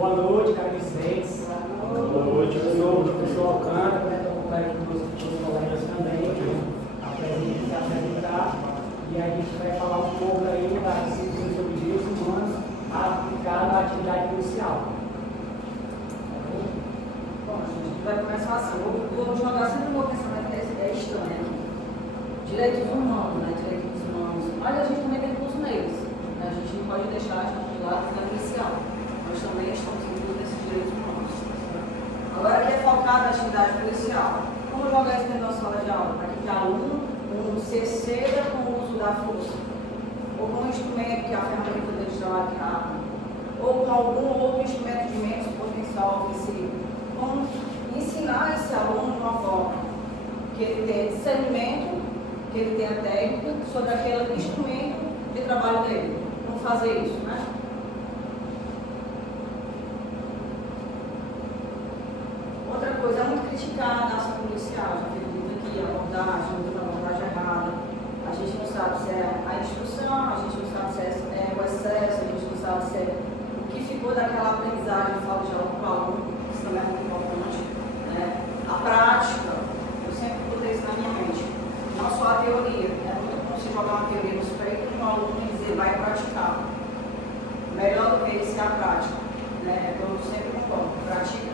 Boa noite, Carnicentes. Boa noite. Eu sou o professor Alcântara, estou com os colegas também, se apresentar. E a gente vai falar um pouco aí da disciplina sobre direitos humanos aplicada à atividade policial. Bom, a gente vai começar assim. Vou jogar sempre um pensamento desse, é estranho. Direitos humanos, né? Direitos humanos. Mas a gente também tem curso neles. Né? A gente não pode deixar a gente de lado da policial. Nós também estamos incluídos nesses direitos humanos. Agora aqui é focado na atividade policial. Como jogar isso dentro da sala de aula? Para que cada um se exceda com o uso da força. Ou com um instrumento que é a ferramenta de trabalho rápido. Ou com algum outro instrumento de menos potencial ofensivo. Como ensinar esse aluno de uma forma que ele tenha discernimento, que ele tenha técnica sobre aquele instrumento de trabalho dele. Como fazer isso, né? Outra coisa, é muito criticada a ação policial, já foi dito aqui, a abordagem, muita abordagem errada. A gente não sabe se é a instrução, a gente não sabe se é o excesso, a gente não sabe se é o que ficou daquela aprendizagem de fala de aula para o aluno, isso também é muito importante. Né? A prática, eu sempre botei isso na minha mente, não só a teoria, é muito bom você jogar uma teoria no peito para um aluno e dizer, vai praticar. Melhor do que isso é a prática. Né? Eu sempre concordo, pratique,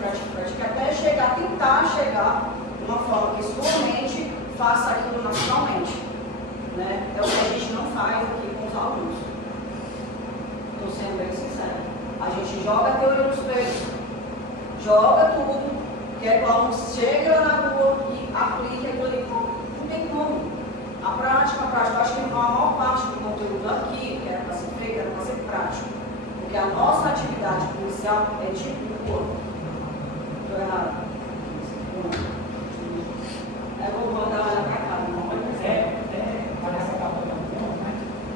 até chegar, tentar chegar de uma forma que sua mente faça aquilo naturalmente. Né? É o que a gente não faz aqui com os alunos. Estou sendo bem sincero. A gente joga a teoria nos peitos, joga tudo, quer que o aluno chegue lá na rua e aplique aquilo ali. Não tem como. A prática, eu acho que a maior parte do conteúdo aqui, que era para ser feito, era para ser prático. Porque a nossa atividade policial é tipo o corpo. Estou errado? Eu vou mandar olhar para cá, não pode dizer. Parece que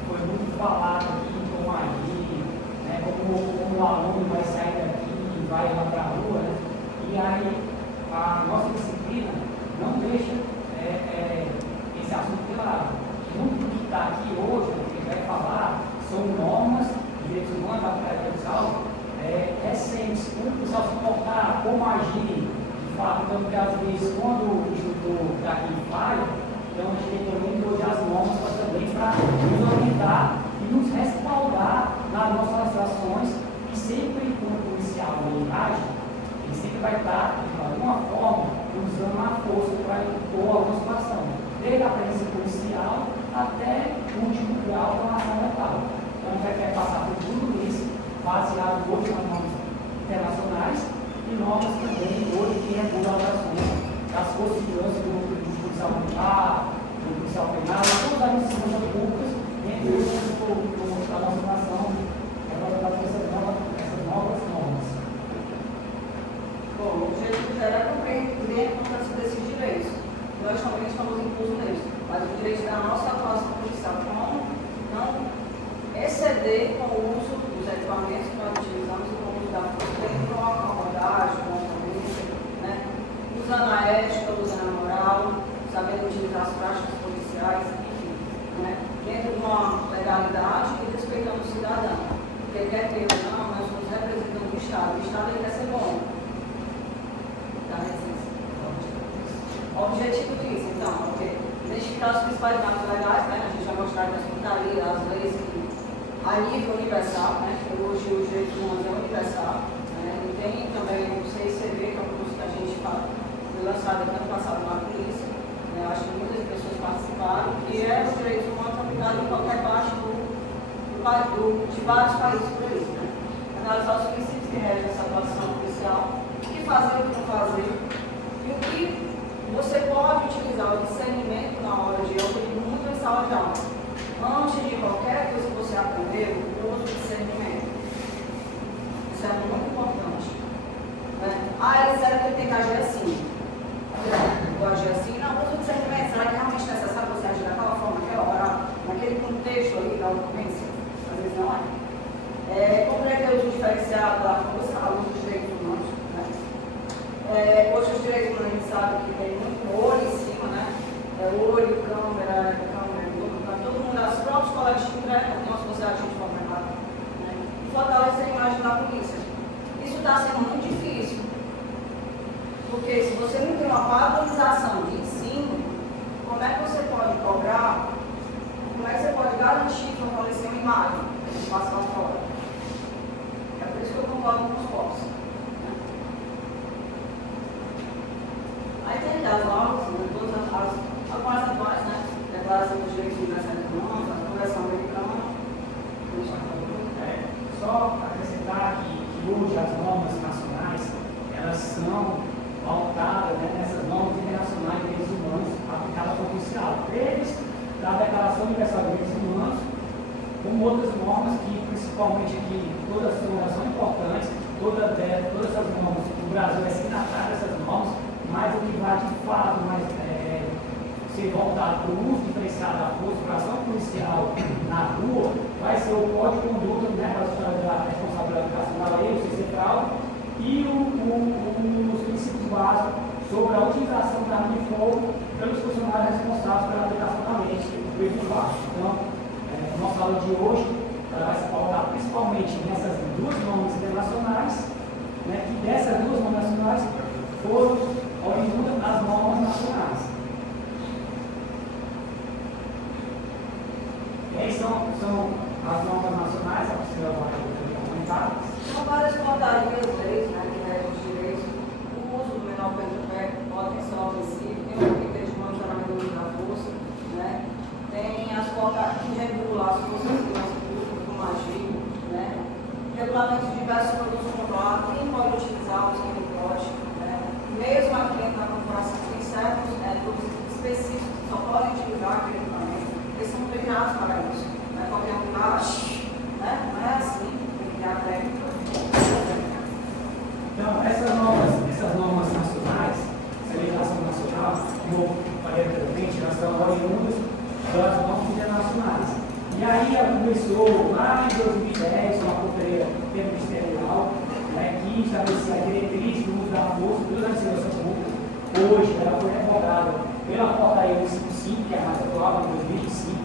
foi muito falado aqui como agir, né, como o aluno vai sair daqui e vai lá para a rua, né? E aí a nossa disciplina não deixa esse assunto de lado. Muito do que está aqui hoje, o que a gente vai falar, são normas direitos humanos, a policial, recentes, como o policial se comportar, como agir, de fato, então, porque às vezes, quando o instrutor daqui falha, então a gente tem também hoje as normas também para nos orientar e nos respaldar nas nossas ações, e sempre quando o policial age, ele sempre vai estar, de alguma forma, usando a força para impor alguma situação, desde a presença policial até o último grau da ação letal. Então, a gente vai passar por tudo isso, baseado hoje nas normas internacionais e normas também hoje que regulam as ações das forças de segurança do policial militar, do policial penal, todas as instituições públicas, entre outras da nossa nação, essas novas normas. Bom, o objetivo geral é compreender a importância desses direitos. Nós também estamos inclusos neles, mas o direito da nossa atuação policial, não exceder com o uso dos equipamentos que nós utilizamos e com o uso da força dentro de uma abordagem, uma polícia, né? Usando a ética, usando a moral, sabendo utilizar as práticas policiais, enfim, né? Dentro de uma legalidade e respeitando o cidadão. Porque quer ter ou não, nós somos representando o Estado. O Estado ele quer ser bom. Tá, o objetivo disso, então, porque identificar os principais marcos legais, né? A gente vai mostrar das portarias, as leis que a nível universal, né? Hoje o direito humano é universal, né? E tem também o CICV, que é um curso que a gente foi lançado aqui ano passado na polícia, né? Acho que muitas pessoas participaram, que é o direito humano aplicado em qualquer parte de vários países por aí, né? Analisar os princípios que regem essa atuação policial, o que fazer, o que não fazer, e o que você pode utilizar o discernimento na hora de aula, e muito em sala de aula. Antes de qualquer coisa que você aprendeu, use o discernimento. Isso é muito importante. Né? Eles disseram que tem que agir assim. Vou agir assim? Não, use o discernimento. Será que é realmente necessário você agir daquela forma, naquela hora, naquele contexto ali da ocorrência? Às vezes não é. Compreender o uso diferenciado da força, a luz dos direitos humanos. Né? Hoje os direitos humanos a gente sabe que tem muito olho em cima, né? Olho, câmera, todo mundo, os próprios colegas de né, como a sociedade de forma errada. Né? E fortalecer a imagem da polícia. Isso está sendo muito difícil. Porque se você não tem uma padronização de ensino, como é que você pode cobrar, como é que você pode garantir que não fornecer uma imagem que a gente passa lá fora? É por isso que eu concordo com os povos. Né? Aí tem as normas, né, todas algumas atuais, né? Declaração dos Direitos Universais Humanos, a Convenção Americana. Só acrescentar que hoje as normas nacionais, elas são pautadas, né, nessas normas internacionais de direitos humanos aplicadas ao policial, desde a Declaração Universal de Direitos Humanos, como outras normas que, principalmente aqui, todas são importantes, todas essas normas, o Brasil é signatário dessas normas, mas o que vai de fato ser voltado para o uso diferenciado da força, para a ação policial na rua, vai ser o Código de Conduta, né, relacionado à responsabilidade educacional, o CCFRAL, e os princípios básicos sobre a utilização da arma de fogo pelos funcionários responsáveis pela aplicação da lei do básico. Então, nossa aula de hoje vai se pautar principalmente nessas duas normas internacionais, né, que dessas duas normas nacionais foram oriundas das normas nacionais. E aí são as normas nacionais, a professora vai comentar. São várias portarias, leis, né, que regem os direitos, o uso do menor peso pé, potencial ofensivo, tem o comitê de monitoramento do uso da força, né, tem as portarias que regulam as forças de segurança pública, como agir, né, regulamentos de diversos produtos controlados, quem pode utilizá-los, quem não pode, né, mesmo aqui dentro da corporação tem certos produtos específicos que só podem utilizar aquele equipamento, eles são treinados para isso, não é qualquer um lá, né, não é assim, tem que ter a técnica. Então, essas normas nacionais, essa legislação nacional, como eu falei anteriormente, elas são oriundas das normas internacionais. E aí ela começou lá em 2010, uma portaria ministerial, né, que estabelecia a diretriz do uso da força durante a segurança pública. Hoje ela foi revogada pela portaria 155, que é a mais atual, em 2005,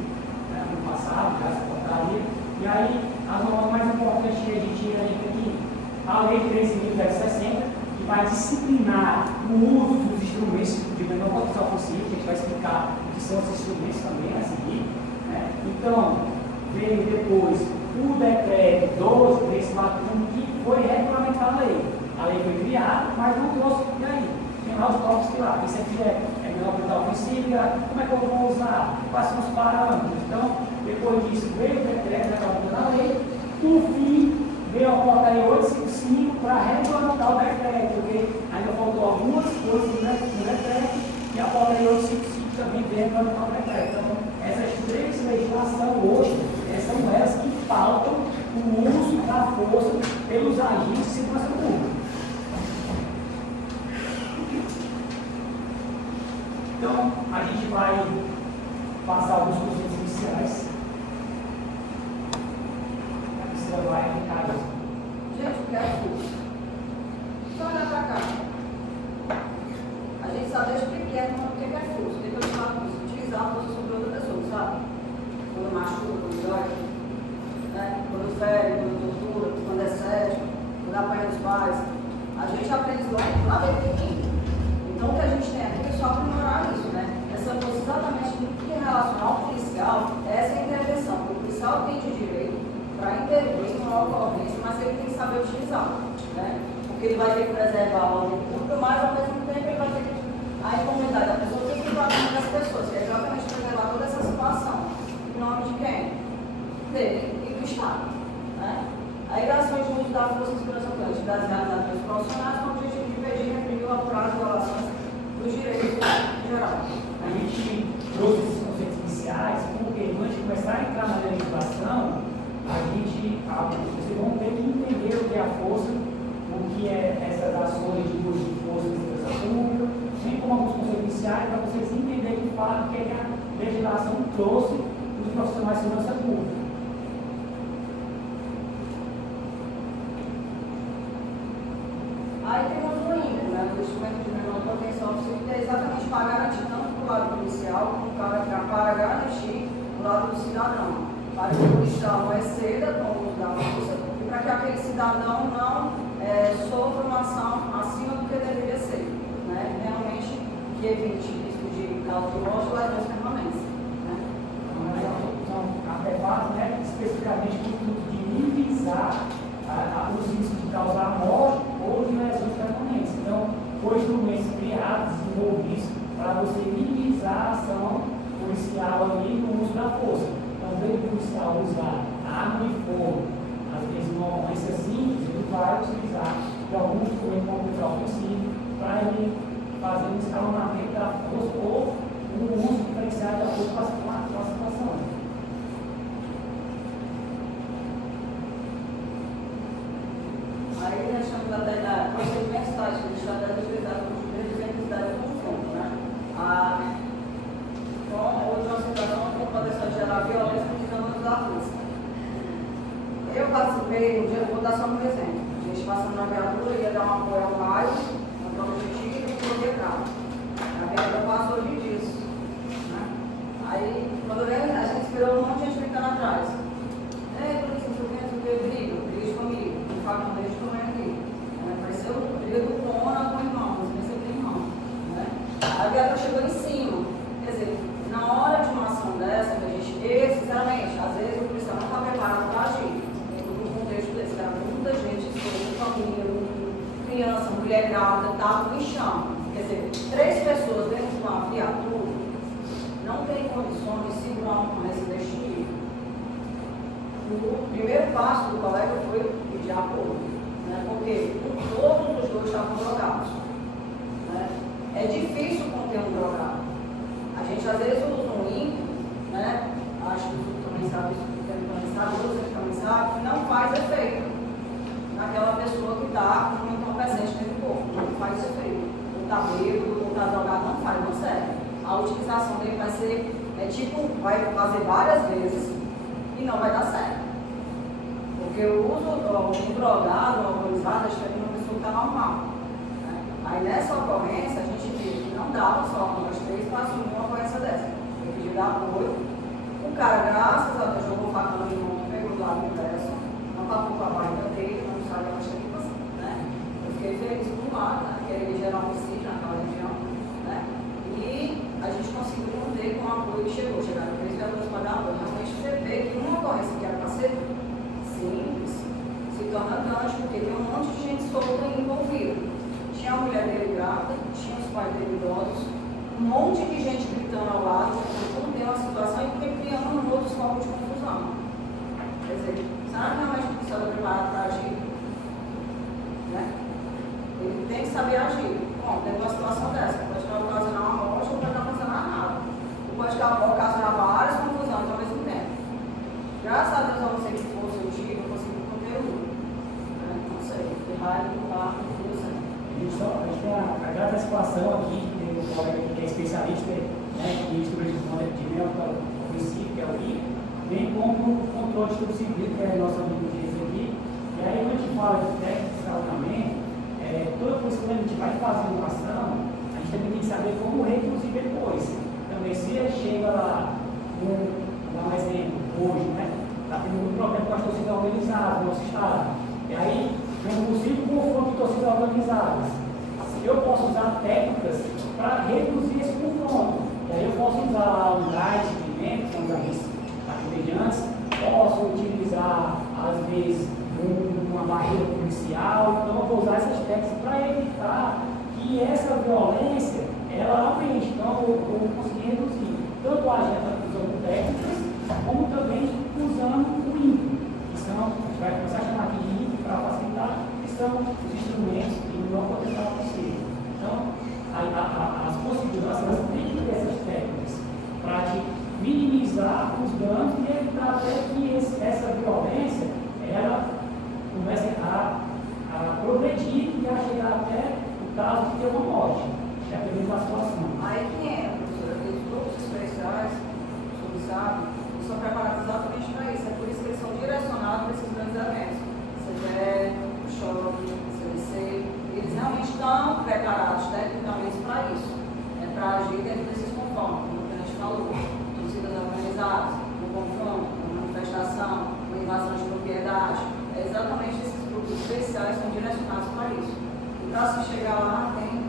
né, no passado, já essa portaria. E aí as normas mais importantes que a gente tem aqui, a Lei 13.060, que vai disciplinar o uso dos instrumentos de menor potencial possível, que a gente vai explicar o que são esses instrumentos também a seguir. Né? Então, veio depois o decreto 12.341, que foi regulamentar a lei. A lei foi criada, mas não trouxe, e aí? Tem lá os tópicos que lá, isso aqui é menor potencial ofensivo, como é que eu vou usar? Quais são os parâmetros? Então, depois disso, veio o decreto da lei, por fim, veio a portaria 855 para regulamentar o decreto, porque ainda faltou algumas coisas no decreto, e a portaria 855 também veio regulamentar o decreto. Então, essas três legislações hoje, são elas que pautam o uso da força pelos agentes de segurança pública. Então, a gente vai passar alguns conceitos iniciais. A pessoa vai aplicar isso. Gente, o que é força? Só olhar para cá. A gente sabe desde pequeno o que é força. O que é força? Utilizar a força sobre outra pessoa, sabe? Quando machuca, quando dói, né? Quando fere, quando tortura, quando é cético, quando apanha os pais. A gente aprende lá bem pequenininho. Então, o que a gente tem aqui é só aprimorar isso, né? Essa força exatamente no que é relacionado ao policial, essa é a intervenção. O policial tem de direito para intervir numa ocorrência, mas ele tem que saber utilizar, né? Porque ele vai ter que preservar a ordem pública, mas ao mesmo tempo ele vai ter que a comunidade da pessoa tem que tratar das pessoas, que é exatamente preservar toda essa situação. Em nome de quem? Dele e do Estado, né? A ações de uso da força de segurança pública das realizações profissionais com o objetivo de impedir, reprimir ou apurar as violações dos direitos em geral. A gente trouxe esses conceitos iniciais porque, antes de começar a entrar na legislação, vocês vão ter que entender o que é a força, o que é essas ações de uso de força de segurança pública, bem como alguns conceitos iniciais, para vocês entenderem de fato o que a legislação trouxe dos profissionais de segurança pública. Aí temos o INCO, né, o instrumento de menor potencial ofensivo, que é exatamente para garantir tanto para o lado policial, como para garantir o lado do cidadão. Para que o policial não exceda com o uso da força, e para que aquele cidadão não que evite risco de causa de morte ou lesões permanentes. Né? São artefatos, né, especificamente com o intuito de minimizar os riscos de causar morte ou de lesões permanentes. Então, foram instrumentos criados, desenvolvidos, para você minimizar a ação policial ali no uso da força. Então, ao invés do policial usar arma de fogo, às vezes uma ocorrência simples, ele vai utilizar de algum instrumento contra ofensivo para ele fazer um escalonamento da força ou um uso diferenciado de acordo com a situação. Aí nós chamamos até da procedimentos táticos de estratégia utilizada por reduzibilidade do confronto, né? Houve uma situação que pode gerar violência utilizando os armas. Eu participei, um dia, vou dar só um exemplo. A gente passando na viatura, ia dar um apoio ao raio, na prova de tiro e coloquei carro. A viatura passou de disso. Né? Aí, quando veio, a gente esperou um monte de gente ficando atrás. Ei, polícia, não sei o que, briga comigo. Um facão dele também aqui. Pareceu briga do Cona com o irmão, mas pensei que irmão. Né? A viatura chegou em cima. Quer dizer, na hora de uma ação dessa, a gente, sinceramente, às vezes o policial não está preparado para agir. Desse cara, muita gente, família, criança, mulher grávida, estava no chão. Quer dizer, 3 pessoas dentro de uma viatura não tem condições de segurar uma ocorrência deste tipo. O primeiro passo do colega foi pedir apoio, né? Porque todos os dois estavam drogados. Né? É difícil conter um drogado. A gente às vezes usa um ímpeto, né? Acho que o também sabe isso. Que não faz efeito naquela pessoa que está com um entorpecente dentro do corpo, não faz efeito. Ou está bêbado, ou está drogado, não faz, não serve. A utilização dele vai ser, vai fazer várias vezes e não vai dar certo. Porque o uso de drogado, alcoolizado, é diferente de uma pessoa que está normal. Né? Aí nessa ocorrência, a gente viu que não dava só 1, 2, 3 para assumir uma ocorrência dessa. Tem que pedir apoio. O cara, graças a Deus, jogou o facão de mão, pegou do lado do verso, não papou com a barriga dele, não saiu a chave, né? Eu fiquei feliz por lá, né? Que ele gerar um homicídio naquela região, né? E a gente conseguiu manter com o apoio que chegaram 3 vereadores para dar apoio. Realmente você vê que uma ocorrência que era para ser simples, se torna grande, porque tem um monte de gente solta e envolvida. Tinha a mulher dele grávida, tinha os pais dele idosos, um monte de gente gritando ao lado, tudo tem uma situação e criando outros focos de confusão. Quer dizer, será que realmente o policial está preparado para agir? Né? Ele tem que saber agir. Bom, tem uma situação dessa, pode ocasionar uma morte ou pode não ocasionar nada. Ou pode ocasionar várias confusões ao mesmo tempo. Graças a Deus eu não sei que fosse o tipo, eu consegui conteúdo. Não sei, de raiva, do barco, tudo certo. A gente tem a grata situação aqui, tem um colega que é especialista, né, em instrumento de mel ofensivo, que é o I, bem como o controle de estudo civil, que é a nossa amigo aqui. E aí, quando a gente fala de técnica de escalonamento, toda vez que a gente vai fazer uma ação, a gente também tem que saber como reduzir depois. Também, se ele chega lá, vou dar um exemplo, hoje, né, está tendo um problema com as torcidas organizadas no nosso estado. E aí, tem um possível confronto de torcidas organizadas. Eu posso usar técnicas para reduzir esse confronto. E aí eu posso usar um gás, pimenta, que são os agentes arquitediantes, posso utilizar, às vezes, uma barreira policial. Então eu vou usar essas técnicas para evitar que essa violência ela aumente. Então eu vou conseguir reduzir tanto a agenda usando técnicas, como também usando o ímpeto, que são, a gente vai começar a chamar aqui de ímpeto para facilitar, que são os instrumentos que não potencial possível. Então, as possibilidades têm que ter essas técnicas para minimizar os danos e evitar até que essa violência ela comece a progredir e a chegar até o caso de ter uma morte, dependendo da situação. Aí que entra, professora, que os grupos especiais, subsabe, são preparados exatamente para isso. É por isso que eles são direcionados para esses grandes eventos. CBE, o shopping, o CDC, eles realmente estão preparados tecnicamente para isso. É para agir dentro desses confrontos, como a gente falou, torcidas organizadas, um confronto, uma manifestação, uma invasão de propriedade. É exatamente esses grupos especiais são direcionados para isso. E para se chegar lá, tem.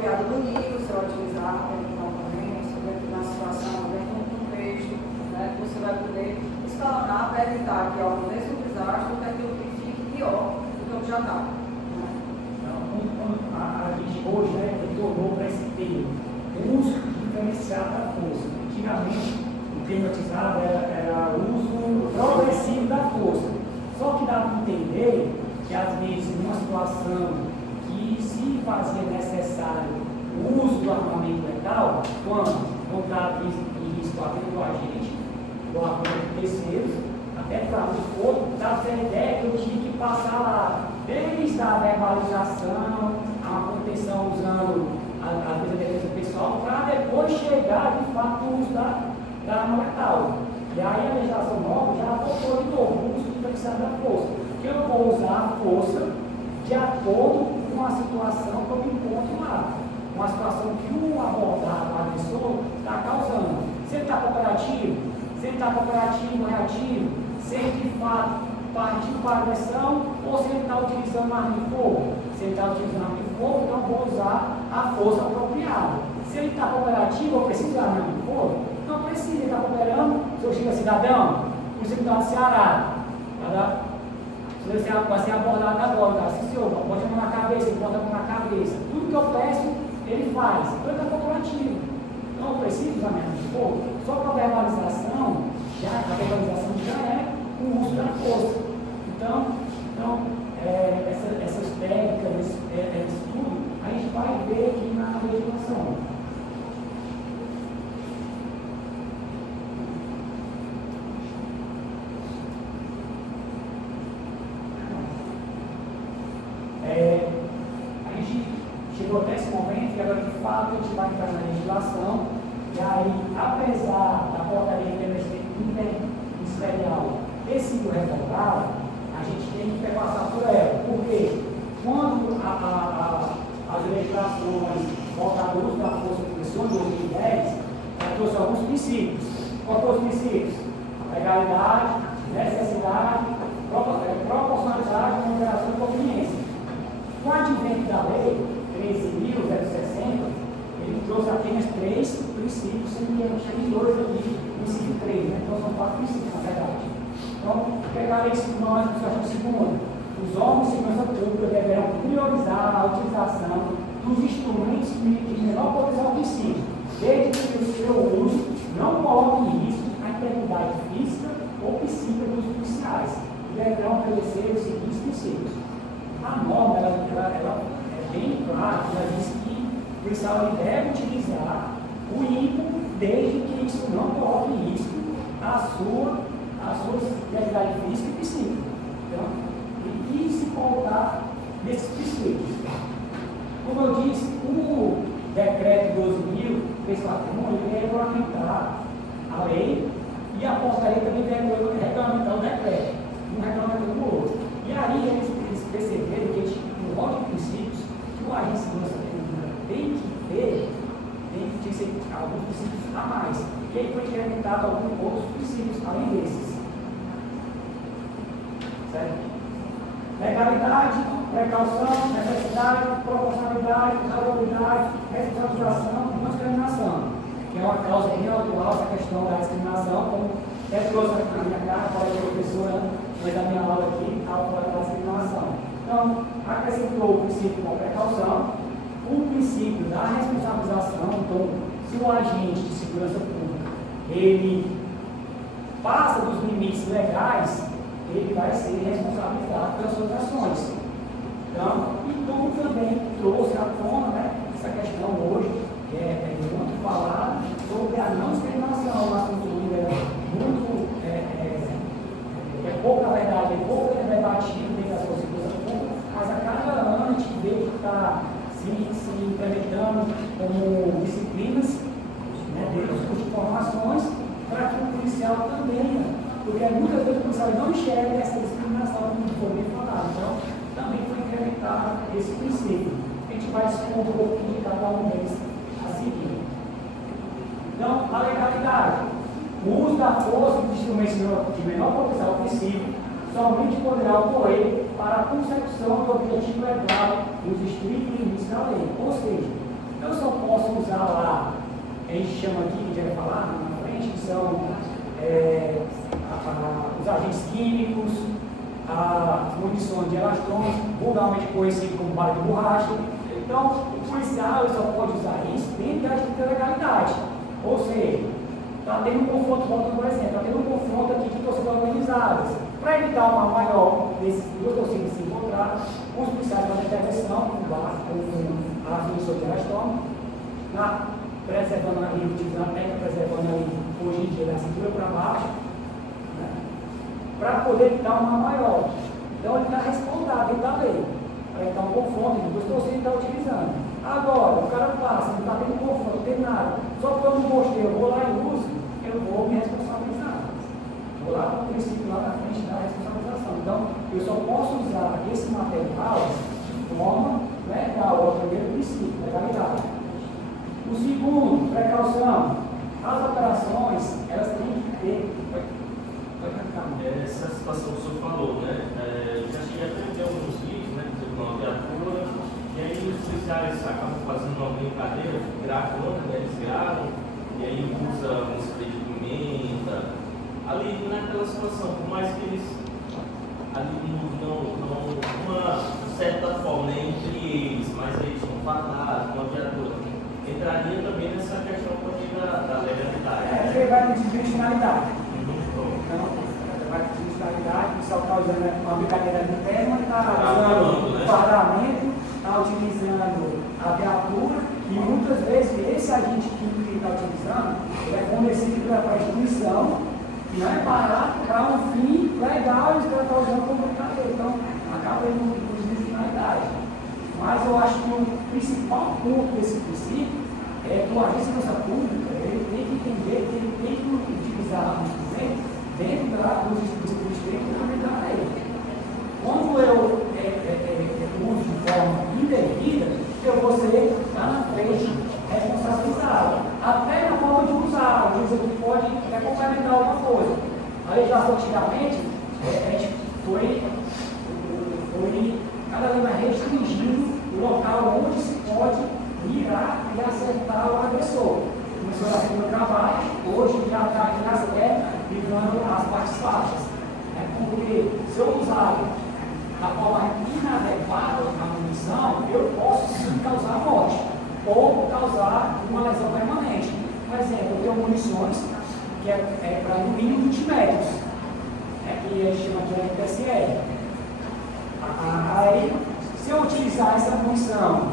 apropriado do nível, você vai utilizar eventualmente, dentro da situação, dentro do contexto, né, que você vai poder escalonar para evitar que ao mesmo desastre o aquilo que fique pior do que o que já está. A gente hoje, né, retornou para esse termo, uso diferenciado da força. Antigamente, o termo utilizado era uso progressivo da força. Só que dá para entender que, às vezes, numa situação que se fazia necessário o uso do armamento letal, quando não estava em risco a vida do agente, do armamento de terceiros, até para o corpo, dava a ideia que eu tinha que passar lá, desde a verbalização, a manutenção usando a defesa pessoal, para depois chegar de fato no uso da arma letal. E aí a legislação nova já apontou de novo o uso diferenciado da força, que eu vou usar a força de acordo com a situação que eu me encontro lá, uma situação que o abordado, o agressor, está causando. Se ele está cooperativo, se ele está cooperativo, reativo, se ele de fato partiu para a agressão ou se ele está utilizando arma de fogo. Se ele está utilizando arma de fogo, então eu vou usar a força apropriada. Se ele está cooperativo, eu preciso de arma de fogo? Não precisa, ele está cooperando. Se eu chego a cidadão, por exemplo, do Ceará, se você vai ser abordado agora, cara, se o senhor bota a mão na cabeça, ele bota a mão na cabeça, tudo que eu peço, ele faz. Então ele está cooperativo. Então eu preciso usar arma de fogo. Só que a verbalização já é o uso da força. Então essas técnicas, esse tudo, a gente vai ver aqui na legislação. A gente chegou até esse momento e agora de fato a gente vai entrar na legislação, e aí, apesar da portaria interministerial ter sido revogada, a gente tem que passar por ela. Porque quando as legislações voltadas ao uso da força começou em 2010, ela trouxe alguns princípios. Quais foram os princípios? Legalidade, necessidade, proporcionalidade, moderação e conveniência. Com o advento da lei 13.060, ele trouxe apenas 3 princípios, sendo que a gente tem 2 ali, princípio 3, né? Então são 4 princípios, na verdade. Então, pegar isso que nós, no artigo 2º, os órgãos de segurança pública deverão priorizar a utilização dos instrumentos de menor potencial ofensivo, desde que o seu uso não coloque em risco a integridade física ou psíquica dos policiais, e deverão obedecer os seguintes princípios. A norma ela é bem clara, ela diz que o policial deve utilizar o ímpeto desde que isso não coloque em risco a sua integridade física e psíquica. Então, e se pautar nesses princípios. Como eu disse, o decreto 12.341 ele vai regulamentar a lei e a portaria também vai regulamentar o decreto, um regulamento do outro. E aí eles perceberam que no rol de princípios que o agente de segurança pública tem que ser alguns princípios a mais. E aí foi incrementado alguns outros princípios além desses. Certo? Legalidade, precaução, necessidade, proporcionalidade, razoabilidade, responsabilização e não discriminação, que é uma causa bem atual, essa questão da discriminação, como até trouxe aqui na minha cara, falei com a professora, mas da minha aula aqui, a aula da discriminação. Então, acrescentou o princípio da precaução, o princípio da responsabilização. Então, se o agente de segurança pública ele passa dos limites legais, ele vai ser responsabilizado pelas suas ações. Então, e como também trouxe à tona, né, essa questão hoje, que é muito falada, sobre a não discriminação, mas muito, pouca verdade, pouco debatido dentro da sua segurança pública, mas a cada ano a gente vê que está se implementando como disciplinas, né, dentro dos cursos de formações, para que o policial também, porque muitas vezes o policial não enxerga essa discriminação, como foi bem falado. Então, também foi incrementado esse princípio. A gente vai expor um pouquinho de cada um deles a seguir. Então, a legalidade. O uso da força de instrumentos de menor potencial ofensivo somente poderá ocorrer para a consecução do objetivo legal dos estritos limites da lei. Ou seja, Eu só posso usar lá, a gente chama aqui, que a gente vai falar na frente, que são os agentes químicos, as munições de elastrões, vulgarmente conhecido como bala de borracha. Então, o policial só pode usar isso dentro da legalidade. Ou seja, está tendo um confronto, voltando por exemplo, está tendo um confronto aqui de torcidas organizadas. Para evitar uma maior desses duas torcidas se encontrar, os policiais fazem intervenção com a munição de elastrão, preservando ali, utilizando a técnica, preservando ali, hoje em dia, da cintura para baixo, né, para poder evitar uma maior. Então, ele está respaldado dentro da lei, para evitar um confronto entre duas torcidas que está utilizando. Agora, o cara passa, não está tendo confronto, não tem nada, só porque eu não gostei, eu vou lá e uso, eu vou me responsabilizar. Vou lá para o princípio, lá na frente da responsabilização. Então, eu só posso usar esse material de forma legal, é o primeiro princípio, legalidade. O segundo, precaução. As operações, elas têm que ter. Essa situação que o senhor falou, né? Já cheguei a ter alguns vídeos, né? Que você uma viatura, e aí os policiais acabam fazendo uma brincadeira, gravando, né? Eles gravam, e aí usa um spray de pimenta. Ali naquela situação, por mais que eles ali uma certa forma, né, entre eles, mas eles são fadados, uma viatura, entraria também nessa questão da legalidade. Você vai pedir de finalidade. Então, vai pedir de finalidade, o pessoal está usando uma brincadeira interna, está falando, usando né? o fardamento, está utilizando a viatura, e muitas vezes esse agente químico que ele está utilizando, ele é fornecido para a instituição, que não é barato, para um fim legal, e os caras estão usando como brincadeira. Então, acaba indo de finalidade. Mas eu acho que o principal ponto desse princípio é que o agente de segurança pública ele tem que entender que ele tem que utilizar o instrumento dentro dos instrumentos da lei. Quando eu uso de forma indevida, eu vou ser lá na frente responsabilizado. Até na forma de usar, o juiz aqui pode complementar alguma coisa. A legislação antigamente a gente foi cada vez mais restringindo o local onde se pode mirar e acertar o agressor. Começou a ser no trabalho, hoje já está aqui nas terras, livrando as partes baixas. Porque se eu usar da forma inadequada a munição, eu posso sim causar morte ou causar uma lesão permanente. Por exemplo, eu tenho munições que é para no mínimo 20 metros, que a gente chama de NPSR. Aí, se eu utilizar essa munição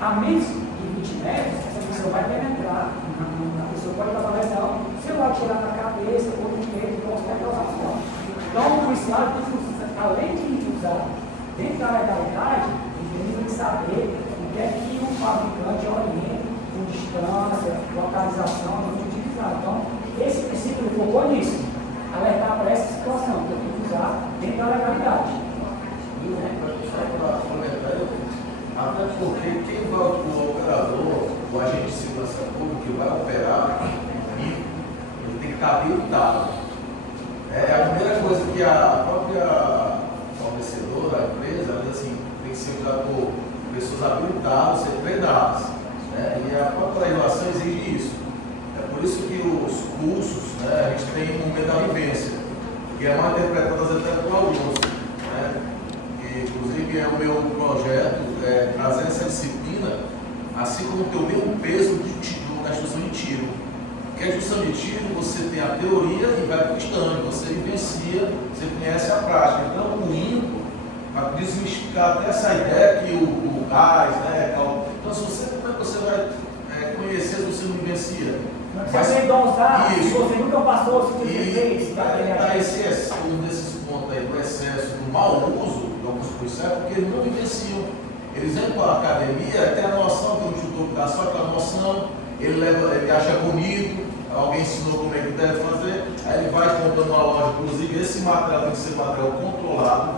a menos de 20 metros, essa munição vai penetrar, a pessoa pode causar lesão, se eu atirar na cabeça ou no peito, posso até causar morte. Então, o policial, além de usar dentro da legalidade, ele tem que saber o que é que o fabricante orienta, com distância, localização, onde utilizar. Então, esse princípio ele focou nisso, alertar para essa situação, que eu tenho que usar dentro da legalidade. Até porque quem vai, o operador, o agente de segurança pública que vai operar, ele tem que estar habilitado. É a primeira coisa que a própria fornecedora, a empresa, ela diz assim, tem que ser usado por pessoas habilitadas, ser treinadas. Né? E a própria legislação exige isso. É por isso que os cursos, né, a gente tem um momento da vivência, que é mal interpretado até por alunos. Né? E, inclusive, é o meu projeto trazer essa disciplina, assim como ter o mesmo peso na instrução de tiro. Porque a instrução de tiro, você tem a teoria e vai conquistando, você vivencia, você conhece a prática. Então, o INCO, para desmistificar até essa ideia que o gás, né, então, se você, como é que você vai conhecer se você não vivencia? Você aprende a usar, se isso. você nunca passou, se você fez, um desses pontos aí do excesso, do mau uso de alguns policiais, porque eles não vivenciam. Eles vêm para a academia, tem a noção que o instrutor dá só aquela noção, ele acha bonito, alguém ensinou como é que deve fazer, aí ele vai comprando uma loja, inclusive esse material tem que ser material controlado,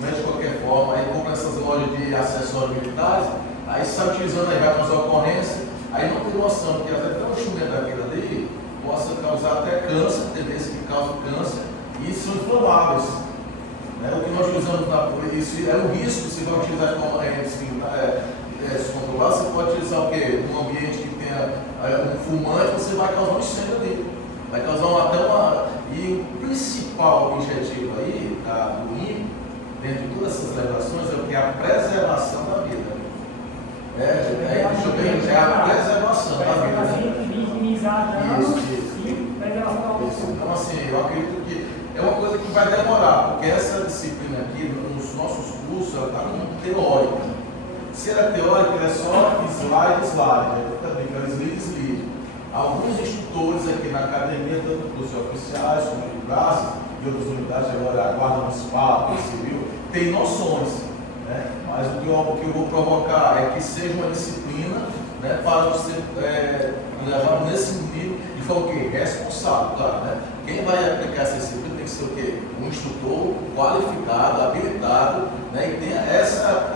não é de qualquer forma, aí compra essas lojas de acessórios militares, aí sai utilizando, aí vai fazer ocorrência, aí não tem noção, porque até um instrumento daquele ali possa causar até câncer, tendência que causa câncer, e são inflamáveis. O que nós utilizamos isso é um risco, se vai utilizar de forma se controlar, você pode utilizar o quê? Num ambiente que tenha um fumante, você vai causar um incêndio ali. Vai causar até uma. E o principal objetivo aí do INPE, dentro de todas essas legislações, é o que? A preservação da vida. É a preservação da vida. Então, assim, eu acredito que é uma coisa que vai demorar, porque essa disciplina aqui, nos nossos cursos, ela está muito teórica. Se ela é teórica, ela é só slide, slide. Alguns instrutores aqui na academia, tanto dos oficiais como do braço e outras unidades, agora a Guarda Municipal, a Polícia Civil, tem noções, né? Mas o que eu vou provocar é que seja uma disciplina, né, para você levar nesse nível de forma que responsável, claro, né? Quem vai aplicar essa disciplina tem que ser o quê? Um instrutor qualificado, habilitado, né, e tenha essa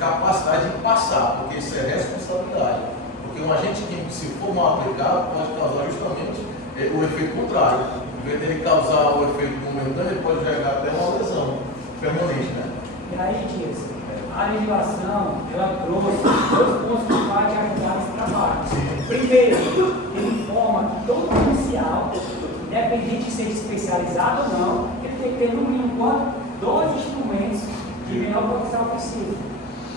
capacidade de passar, porque isso é responsabilidade. Porque um agente químico, se for mal aplicado, pode causar justamente o efeito contrário. Em vez dele causar o efeito momentâneo, ele pode gerar até uma lesão permanente, né? E aí, Dias, a legislação, ela trouxe 2 pontos que vai te ajudar nesse trabalho. Primeiro, ele informa que todo policial, independente de ser especializado ou não, ele tem que ter no mínimo 2 instrumentos de menor potencial ofensivo.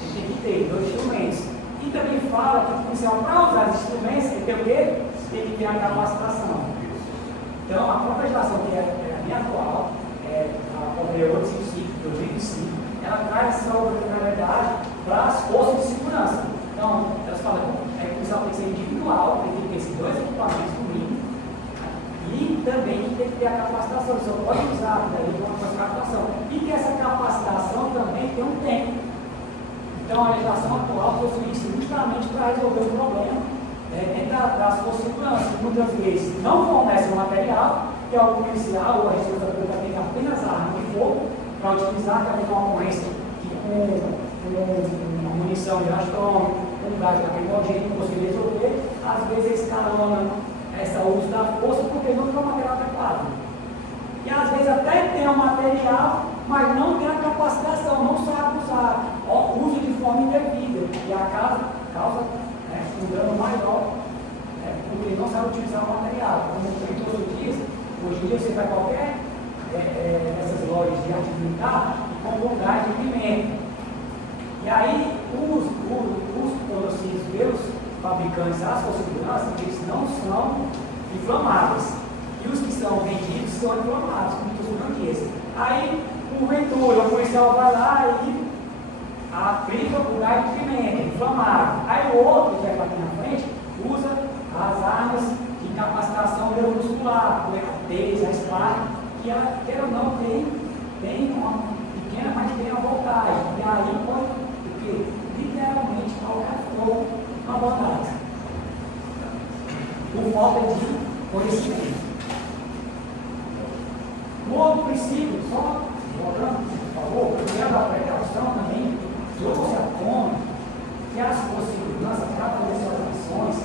Ele tem que ter 2 instrumentos. E também fala que o policial, para usar os instrumentos, ele tem o quê? Tem que ter a capacitação. Então, a própria legislação, que é a minha atual, a Portaria 855 de 2005, ela traz essa obrigatoriedade para as forças de segurança. Então, elas falam que o policial tem que ser individual, tem que ter esses 2 equipamentos no mínimo, e também tem que ter a capacitação. Você só pode usar daí uma capacitação. E que essa capacitação também tem um tempo. Então, a legislação atual possui isso justamente para resolver o problema dentro das forças de segurança, que muitas vezes não fornecem o material, que é o policial ou a Receita Pública tem apenas arma de fogo para utilizar, que é uma ocorrência com uma munição de rastrômetro, com gás lacrimogêneo, que conseguir resolver. Às vezes eles escalonam essa uso da força porque não tem o material adequado. E às vezes até tem o material, mas não tem a capacitação, não sabe usar, usa de forma indevida, e causa um dano maior, porque não sabe utilizar o material. Como o Vitor diz, hoje em dia você vai a qualquer dessas lojas de arte militar e compra um gás de pimenta. E aí os conhecidos pelos fabricantes, as forças de segurança, eles não são inflamáveis. E os que são vendidos são inflamáveis, como o Vitor disse. Aí, porventura, o policial vai lá e aplica o gás de pimenta, inflamável. Aí o outro, que vai aqui na frente, usa as armas de capacitação neuromuscular, a taser, a espada, que ela, queira ou não, tem uma pequena, mas tem uma voltagem. E aí pode, porque literalmente colocar fogo na voltagem. Por falta de conhecimento. Um outro princípio, só voltando, por favor, criando a precaução também, trouxe à tona que as forças de segurança, para fazer suas ações,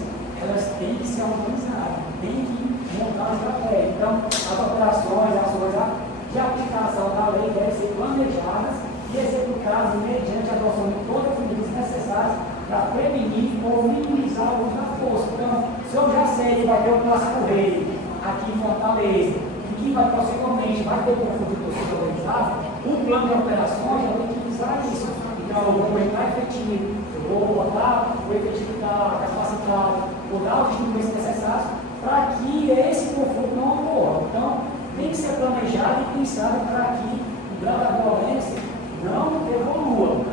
elas têm que se organizar, têm que montar uma estratégia. Então, as operações, as ações de aplicação da lei devem ser planejadas e executadas mediante a adoção de todas as medidas necessárias para prevenir ou minimizar o uso da força. Então, se eu já sei que vai ter um passo correio aqui em Fortaleza, que vai possivelmente vai ter conflito de torcida organizado, o plano de operações já tem que visar isso. Então, eu vou aumentar efetivo, eu vou botar o efetivo da capacidade, vou dar os instrumentos necessários para que esse conflito não ocorra. Então, tem que ser planejado e pensado para que o grau da violência não evolua.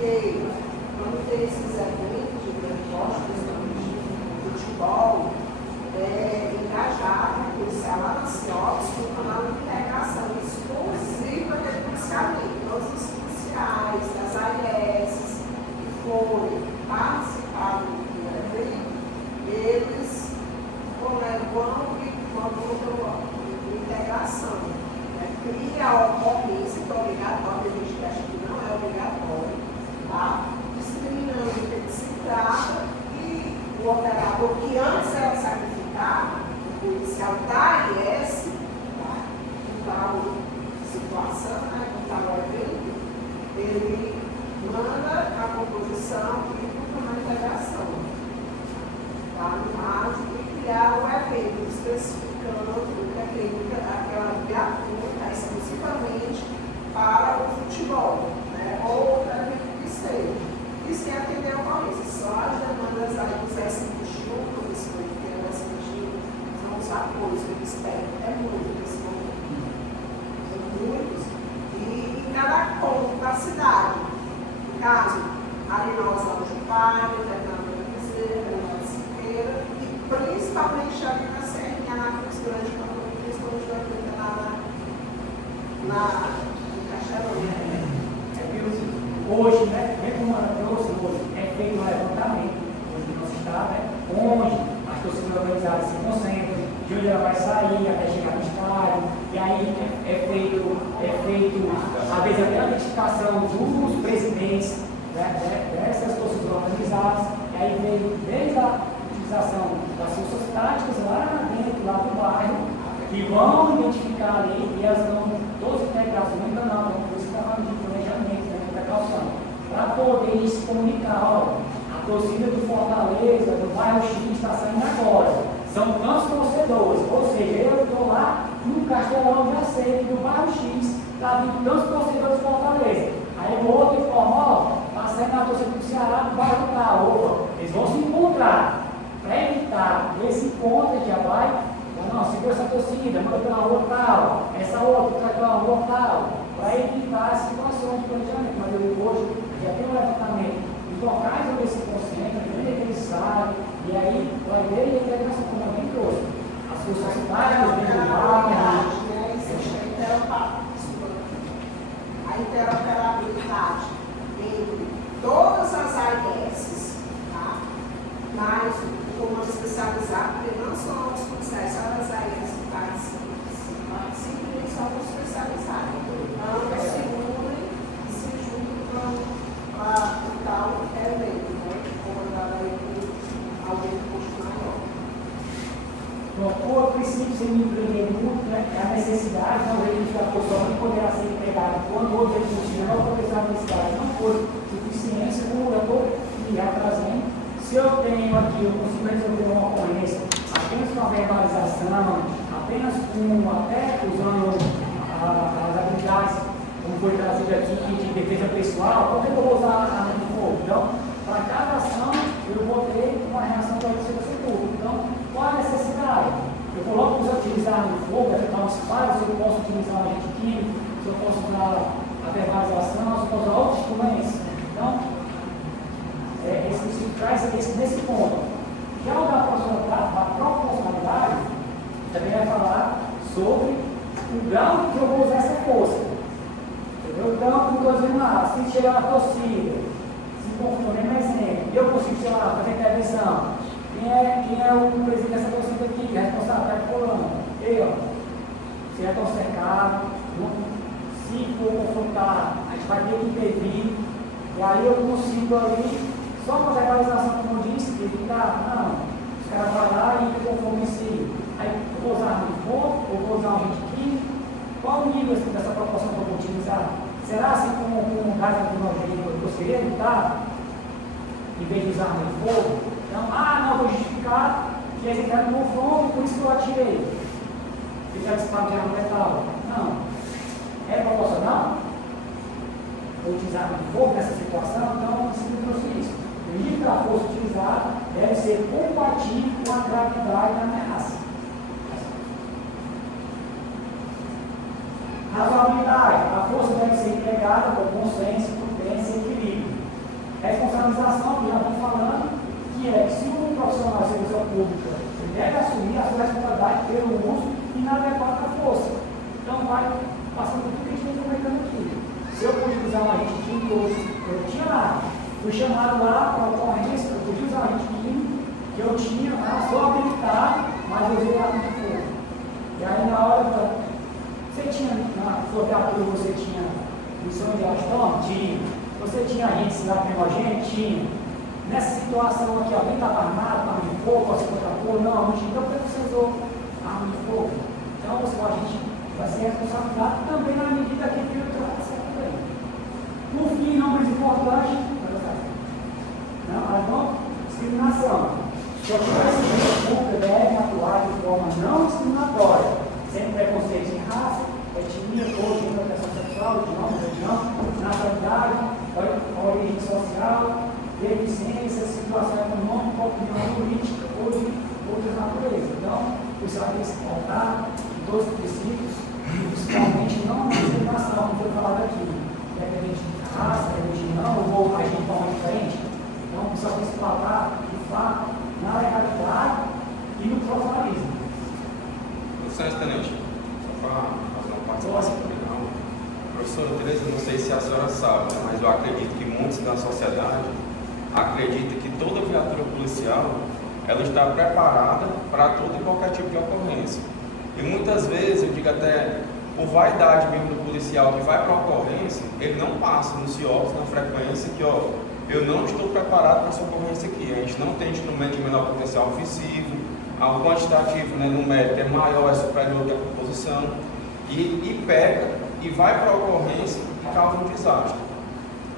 Quando tem esses eventos de transporte, de futebol, engajar o policial lá na CIOPS com um canal de integração exclusiva de policiamento. Todos os policiais das AES que forem participar do evento, eles vão e vão de integração. Cria a ocorrência, que é obrigatório, a gente acha que não é obrigatório, tá? Discriminando o ligação. Tá? No rádio e criar um evento especificando que aquela viatura está exclusivamente para o futebol, né? Ou outro evento que seja. E sem atender a ocorrência, só as demandas aí dos S21, professor, que é o S21, são os apoios que eles pedem, é muito esse momento. São muitos. E em cada ponto da cidade. No caso, Arenal de Palha, Fernando Bezerra, Fernando Siqueira, e principalmente ali na Serrinha, na Cruz Grande, que eu principalmente vai ficar na Caixarão. Hoje, né, como ela trouxe, hoje, é feito um levantamento, hoje no nosso estado, né, onde as torcidas organizadas se concentram, de onde ela vai sair até chegar no estádio, e aí é feito às vezes até a identificação dos presidentes, né, dessas torcidas organizadas, e aí veio desde a utilização das forças táticas lá dentro, lá do bairro, que vão identificar ali, e elas vão todos integrados no canal, por isso que está falando de planejamento, para poder se comunicar, ó, a torcida do Fortaleza, do bairro X, está saindo agora. São tantos torcedores, ou seja, eu estou lá no Castelão, já sei que do bairro X está vindo tantos torcedores do Fortaleza. Aí o outro informa, ó, está saindo a torcida do Ceará do bairro tal, eles vão se encontrar. Para evitar esse encontro, já vai, não, segura essa torcida, manda pela rua tal, essa outra vai pela rua tal, para evitar as situações de planejamento. Mas eu hoje já tem um levantamento de locais onde eles se concentram, de onde é que eles saem, e aí vai ver e a integração, como alguém trouxe. As forças táticas dentro do bairro. A interoperabilidade entre todas as AIS, tá? Mas o comando especializado, porque não são os policiais, só as AIS que participam, eles são os especializados. Ambos se unem e se juntam para o tal evento, né? Comandado aí por alguém de custo maior. Bom, o princípio, sem me empreender muito, né, é a necessidade, não vejo que a pessoa não poderá ser empregada quando o objetivo não for a necessidade, não for suficiência, como eu estou trazendo. Se eu tenho aqui, eu consigo resolver uma ocorrência apenas com a verbalização, apenas até usando as habilidades, como foi trazido aqui, de defesa pessoal, por que eu vou usar a arma de fogo? Então, para cada ação, eu vou ter uma reação da segurança pública. Então, qual a necessidade? Eu coloco utilizar arma de fogo, afetar um disparo, se eu posso utilizar um agente químico, se eu posso usar a verbalização, se eu posso usar outros instrumentos. Então, esse princípio traz nesse ponto. Já o da proporcionalidade, também vai falar sobre o grau que eu vou usar essa força. Entendeu? Então, como estou dizendo lá, se chegar na torcida, se confundir, mesmo exemplo, eu consigo, sei lá, fazer intervenção. Quem é o presidente dessa torcida aqui, responsável, está fulano? Eu, se é tão cercado, se for confrontar, a gente vai ter que intervir, e aí eu consigo ali, só fazer a realização, como eu disse, evitar, não, os caras vão lá e conforme si. Aí eu vou usar arma de fogo, ou vou usar um agente químico, qual o nível dessa proporção que eu vou utilizar? Será assim como o gás lacrimogêneo eu seria evitar, em vez de usar arma de fogo? Então, não, vou justificar que eles entraram no confronto, por isso que eu atirei. Ficar disparo de arma letal. Não. É proporcional? Vou utilizar arma de fogo nessa situação? Então, eu sempre trouxe isso. O nível da força utilizada deve ser compatível com a gravidade da ameaça. Razoabilidade. A força deve ser empregada com bom senso, prudência e equilíbrio. Responsabilização, que já estou falando, que é que se um profissional de segurança pública deve assumir a sua responsabilidade pelo uso inadequado da força. Então, vai passando por tudo que a gente está comentando aqui. Se eu pude usar um agente químico, eu tinha lá, fui chamado lá para a ocorrência, eu podia usar um agente químico, que eu tinha lá, sou habilitado, mas eu usei arma de fogo. E aí, na hora você tinha, na sua viatura, você tinha missão de astômetro? Tinha. Você tinha agentes lacrimogêneos? Tinha. Nessa situação aqui, alguém estava armado, arma de fogo, pode ser contra fogo? Não, então por que você usou arma de fogo? Então, a gente vai ser responsabilizado também na medida que ele trata certo bem. No fim, não mais importante, não, mas vamos discriminação. Se eu tivesse pública, devem atuar de forma não discriminatória, sem preconceito em raça, etnia, cor, orientação sexual, idioma, religião, nacionalidade, origem social, deficiência, situação econômica, opinião política ou de outras naturezas. Então, o policial tem que se pautar em todos os princípios, principalmente não na discriminação, como foi falado aqui, independente de raça, religião ou agir de forma diferente. Então, o policial tem que se pautar, de fato, na legalidade e no profissionalismo. Licença, tenente, só para fazer uma participação final. Professora Tereza, não sei se a senhora sabe, né, mas eu acredito que muitos da sociedade acreditam que toda viatura policial ela está preparada para todo e qualquer tipo de ocorrência. E muitas vezes, eu digo até por vaidade mesmo do policial que vai para a ocorrência, ele não passa no CIOPS, na frequência, que ó, eu não estou preparado para essa ocorrência aqui. A gente não tem instrumento de menor potencial ofensivo, o quantitativo, né, numérico é maior, é superior que a composição, e pega e vai para a ocorrência e causa um desastre.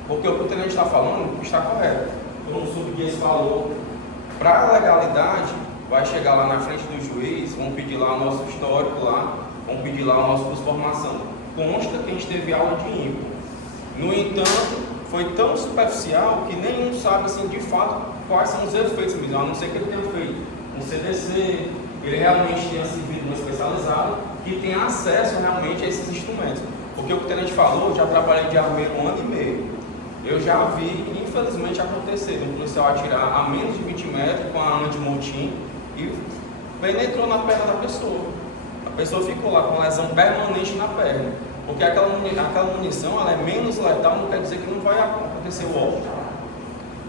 Porque o que o tenente está falando está correto. Como o subguias falou, para a legalidade, vai chegar lá na frente do juiz, vão pedir lá o nosso histórico lá, vão pedir lá o nosso curso de formação. Consta que a gente teve aula de IMPO. No entanto, foi tão superficial que nenhum sabe assim, de fato quais são os efeitos mesmo, a não ser que ele tenha feito um CDC, ele realmente tenha servido no especializado, que tenha acesso realmente a esses instrumentos. Porque o que o tenente falou, eu já trabalhei de armeiro 1 ano e meio. Eu já vi, infelizmente, acontecer um policial atirar a menos de 20 metros com a anti-motim e penetrou na perna da pessoa. A pessoa ficou lá com lesão permanente na perna. Porque aquela munição ela é menos letal, não quer dizer que não vai acontecer o óbito.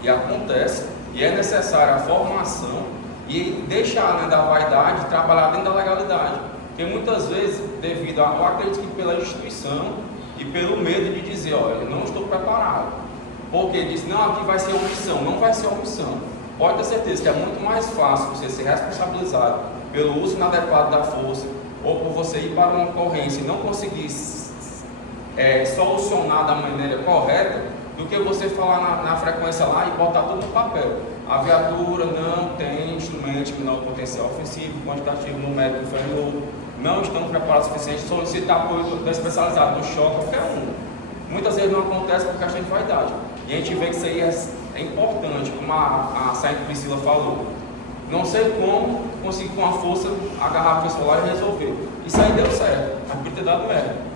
E acontece, e é necessária a formação e deixar, né, da vaidade, trabalhar dentro da legalidade. Porque muitas vezes, devido a, eu acredito que pela instituição e pelo medo de dizer, olha, eu não estou preparado. Porque diz, não, aqui vai ser omissão. Não vai ser omissão. Pode ter certeza que é muito mais fácil você ser responsabilizado pelo uso inadequado da força, ou por você ir para uma ocorrência e não conseguir solucionar da maneira correta, do que você falar na frequência lá e botar tudo no papel. A viatura não tem instrumento de menor potencial ofensivo, quantitativo, numérico inferior, não estão preparados o suficiente, solicita apoio do especializado, do choque, qualquer um. Muitas vezes não acontece por questão de vaidade. E a gente vê que isso aí é importante, como a Sargento Priscila falou. Não sei como conseguir com a força agarrar a pessoa lá e resolver. Isso aí deu certo, por ter dado merda.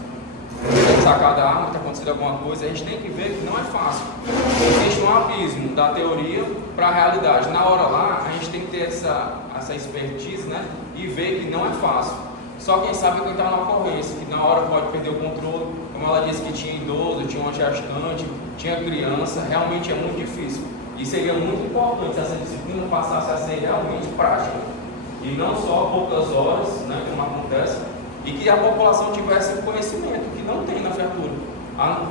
Tem sacado a arma, tem acontecido alguma coisa, a gente tem que ver que não é fácil. Existe um abismo da teoria para a realidade. Na hora lá, a gente tem que ter essa expertise, né? E ver que não é fácil. Só quem sabe é quem está na ocorrência, que na hora pode perder o controle. Como ela disse que tinha idoso, tinha uma gestante, tinha criança, realmente é muito difícil. E seria muito importante se essa disciplina passasse a ser realmente prática. E não só poucas horas, né, como acontece, e que a população tivesse conhecimento, que não tem na viatura.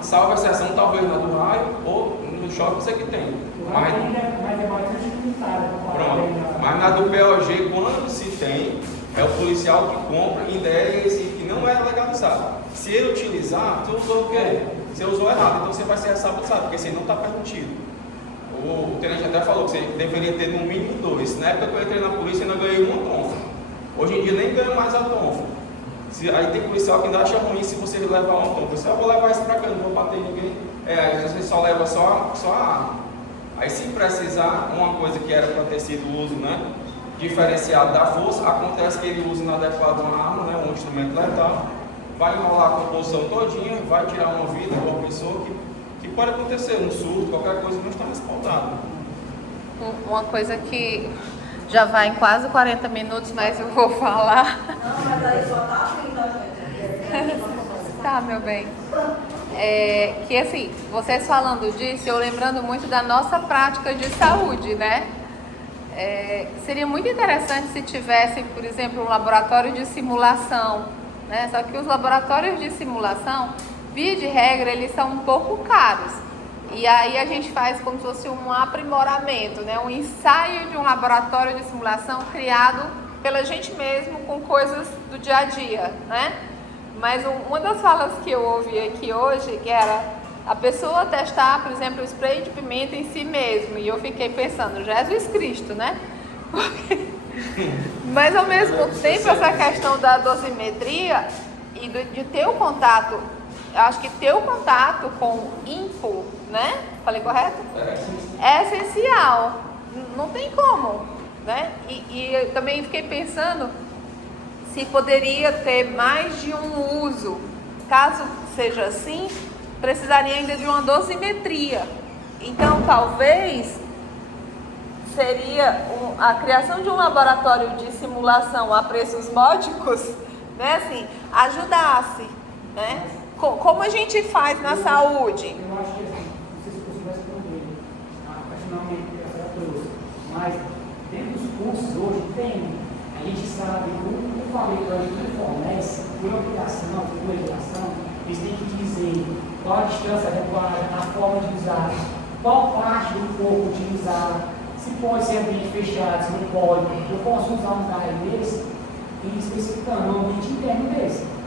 Salvo exceção, talvez na do raio ou no shopping, você que tem. Mas é bastante limitada. Pronto. Mas na do POG, quando se tem, é o policial que compra, ainda é esse que não é legalizado. Se ele utilizar, você usou o quê? Você usou errado, então você vai ser responsabilizado, porque você não está permitido. O tenente até falou que você deveria ter no mínimo 2. Na época que eu entrei na polícia, eu ainda ganhei uma tonfa. Hoje em dia nem ganho mais a tonfa. Aí tem policial que ainda acha ruim se você levar uma tonfa. Você vou levar isso pra cá, não vou bater em ninguém. Às vezes só leva só a arma. Aí se precisar, uma coisa que era para ter sido o uso, né, diferenciado da força, acontece que ele usa inadequado uma arma, né, um instrumento letal, vai enrolar a composição todinha, vai tirar uma vida de uma pessoa que pode acontecer, um surto, qualquer coisa, não está respaldado. Uma coisa que já vai em quase 40 minutos, mas eu vou falar. Não, mas aí só tá assim, tá, gente? Tá, meu bem. Que assim, vocês falando disso, eu lembrando muito da nossa prática de saúde, né? Seria muito interessante se tivessem, por exemplo, um laboratório de simulação, né? Só que os laboratórios de simulação, via de regra, eles são um pouco caros. E aí a gente faz como se fosse um aprimoramento, né? Um ensaio de um laboratório de simulação criado pela gente mesmo com coisas do dia a dia, né? Mas uma das falas que eu ouvi aqui hoje, que era a pessoa testar, por exemplo, o spray de pimenta em si mesmo. E eu fiquei pensando, Jesus Cristo, né? Mas ao mesmo tempo, essa questão da dosimetria e de ter o contato, eu acho que ter o contato com info, né? Falei correto? É essencial. Não tem como, né? E eu também fiquei pensando se poderia ter mais de um uso. Caso seja assim, precisaria ainda de uma dosimetria. Então, talvez seria a criação de um laboratório de simulação a preços módicos, né? Assim, ajudasse, né? Como a gente faz na saúde. Eu acho que assim, não sei se você vai responder a questionamento que a senhora trouxe, mas dentro dos cursos hoje tem, a gente sabe, o fabricante que fornece, por obrigação, por legislação, eles têm que dizer qual a distância adequada, a forma de usar, qual parte do corpo utilizar, se pode ser ambiente fechado, se não pode. Eu posso usar um carro desse e especificando um ambiente interno desse.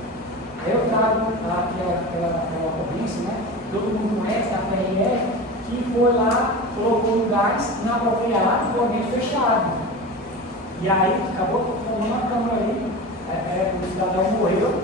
Aí eu trago aquela ocorrência, né? Todo mundo conhece a PRF, que foi lá, colocou um gás inapropriado no ambiente fechado. E aí acabou tomando uma câmera ali, o cidadão morreu.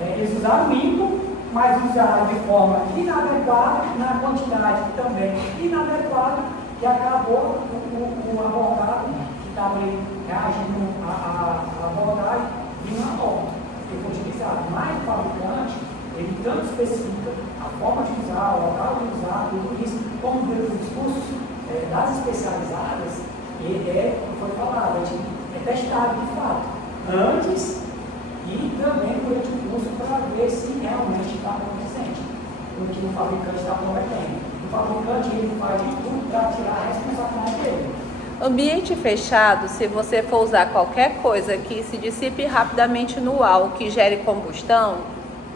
Eles usaram limpo, mas usaram de forma inadequada, na quantidade também inadequada, que acabou o abordado que estava ali reagindo à abordagem de uma norma que foi utilizada. Mas o fabricante, ele tanto especifica a forma de usar, o local de usar, tudo isso, como dentro dos cursos das especializadas, ele foi falado, é testado de fato, antes e também durante o curso para ver se realmente está condizente com o que o fabricante está prometendo. O fabricante ele faz de tudo para tirar a responsabilidade dele. Ambiente fechado, se você for usar qualquer coisa que se dissipe rapidamente no ar, ou que gere combustão,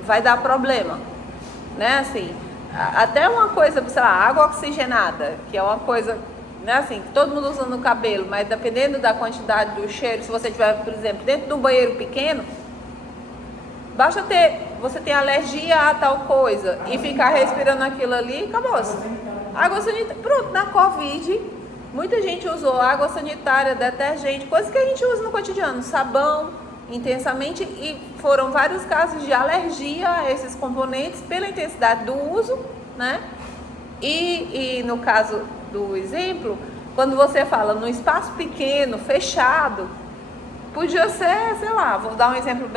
vai dar problema, né? Assim, até uma coisa, sei lá, água oxigenada, que é uma coisa, né, assim, que todo mundo usa no cabelo, mas dependendo da quantidade do cheiro, se você tiver, por exemplo, dentro de um banheiro pequeno, basta você ter alergia a tal coisa e ficar respirando aquilo ali, acabou-se. Água sanitária, pronto, na Covid, muita gente usou água sanitária, detergente, coisas que a gente usa no cotidiano, sabão, intensamente, e foram vários casos de alergia a esses componentes pela intensidade do uso, né? E no caso do exemplo, quando você fala num espaço pequeno, fechado, podia ser, sei lá, vou dar um exemplo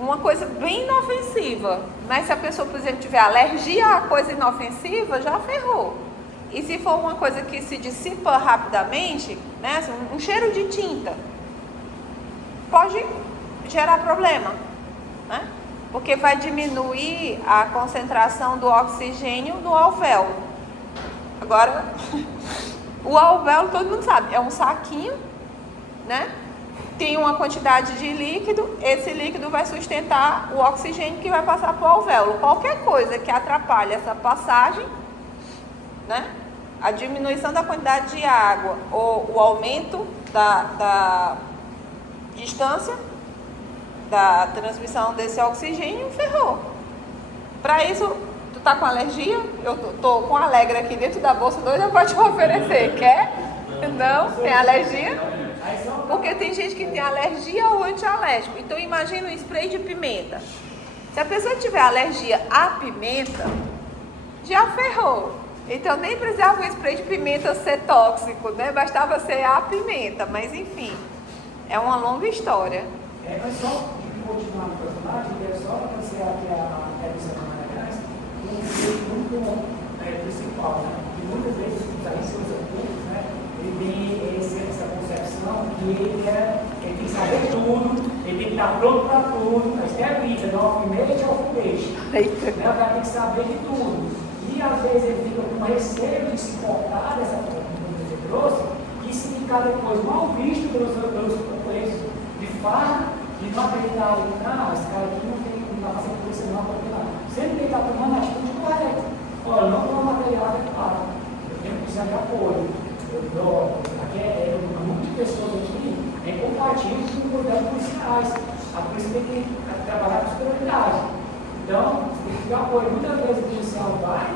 uma coisa bem inofensiva, mas se a pessoa, por exemplo, tiver alergia a coisa inofensiva, já ferrou. E se for uma coisa que se dissipa rapidamente, né, um cheiro de tinta, pode gerar problema, né? Porque vai diminuir a concentração do oxigênio no alvéolo. Agora, o alvéolo todo mundo sabe, é um saquinho, né? Tem uma quantidade de líquido, esse líquido vai sustentar o oxigênio que vai passar para o alvéolo. Qualquer coisa que atrapalhe essa passagem, né? A diminuição da quantidade de água ou o aumento da distância da transmissão desse oxigênio, ferrou. Para isso, tu tá com alergia? Eu tô com Alegra aqui dentro da bolsa, doida para te oferecer. Quer? Não? Tem alergia? Porque tem gente que tem alergia ao antialérgico. Então imagina um spray de pimenta. Se a pessoa tiver alergia à pimenta, já ferrou. Então nem precisava o spray de pimenta ser tóxico, né? Bastava ser a pimenta, mas enfim, é uma longa história. Mas só continuar no personagem, só para ser aqui a revista da Magalhães, um ponto principal, né? Que muitas vezes os seus alunos, né? Ele tem essa concepção que ele tem que saber tudo, ele tem que estar pronto para tudo, mas tem a vida, do alfinete ao alfinete. O cara tem que saber de tudo. E às vezes ele fica com receio de se importar dessa coisa que você trouxe, e se ficar depois mal visto pelos companheiros de farra, de não acreditar, não, esse cara aqui não está fazendo coisa, não pode nada. Sempre que ele está tomando a atitude correta. Olha, não toma material adequado, eu tenho que precisar de apoio. Um monte de pessoas aqui é compatível com cuidados policiais. A polícia tem que trabalhar com prioridade. Então, o apoio, muitas vezes o policial vai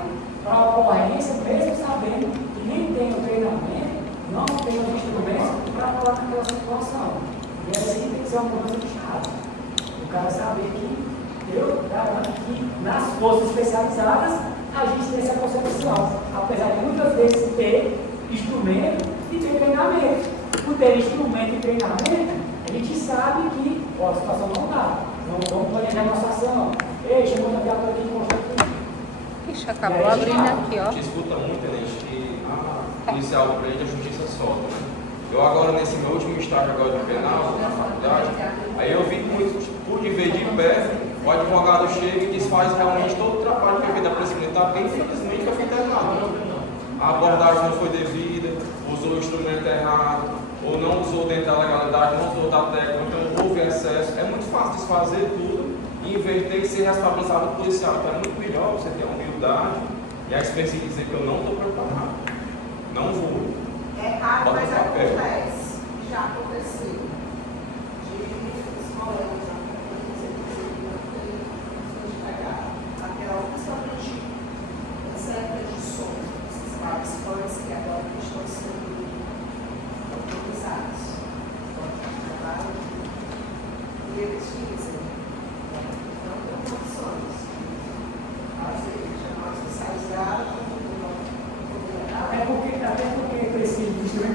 para a ocorrência, mesmo sabendo que nem tem o treinamento, não tem os instrumentos para falar naquela situação. E assim tem que ser uma mudança de chave. O cara saber que eu garanto que nas forças especializadas a gente tem essa concepção, apesar de muitas vezes ter instrumento e ter treinamento. Por ter instrumento e treinamento, a gente sabe que a situação não dá. Não vamos planejar a nossa ação. Ei, chamou a viatura aqui e mostrou tudo. Ixi, acabou abrindo aqui, A ó. gente escuta muito, né, que policial prende, a justiça solta, né? Eu agora, nesse meu último estágio agora de penal, na faculdade, aí eu vi muito, pude ver de perto, o advogado chega e desfaz realmente todo o trabalho que é feito da Polícia Militar, bem infelizmente eu fui internado. A abordagem não foi devida, usou o instrumento errado, ou não usou dentro da legalidade, não usou da técnica, então houve excesso. É muito fácil desfazer tudo e inverter e ser responsabilizado do policial. Então é muito melhor você ter a humildade e a experiência de dizer que eu não estou preparado, não vou. É raro, Bota mas no papel. acontece. Já aconteceu. De os colegas, principalmente essa época de som, esses participantes que agora estão sendo autorizados. E eles dizem, não tem condições. Fazer, chamar especializado, Até porque precisa de instrumento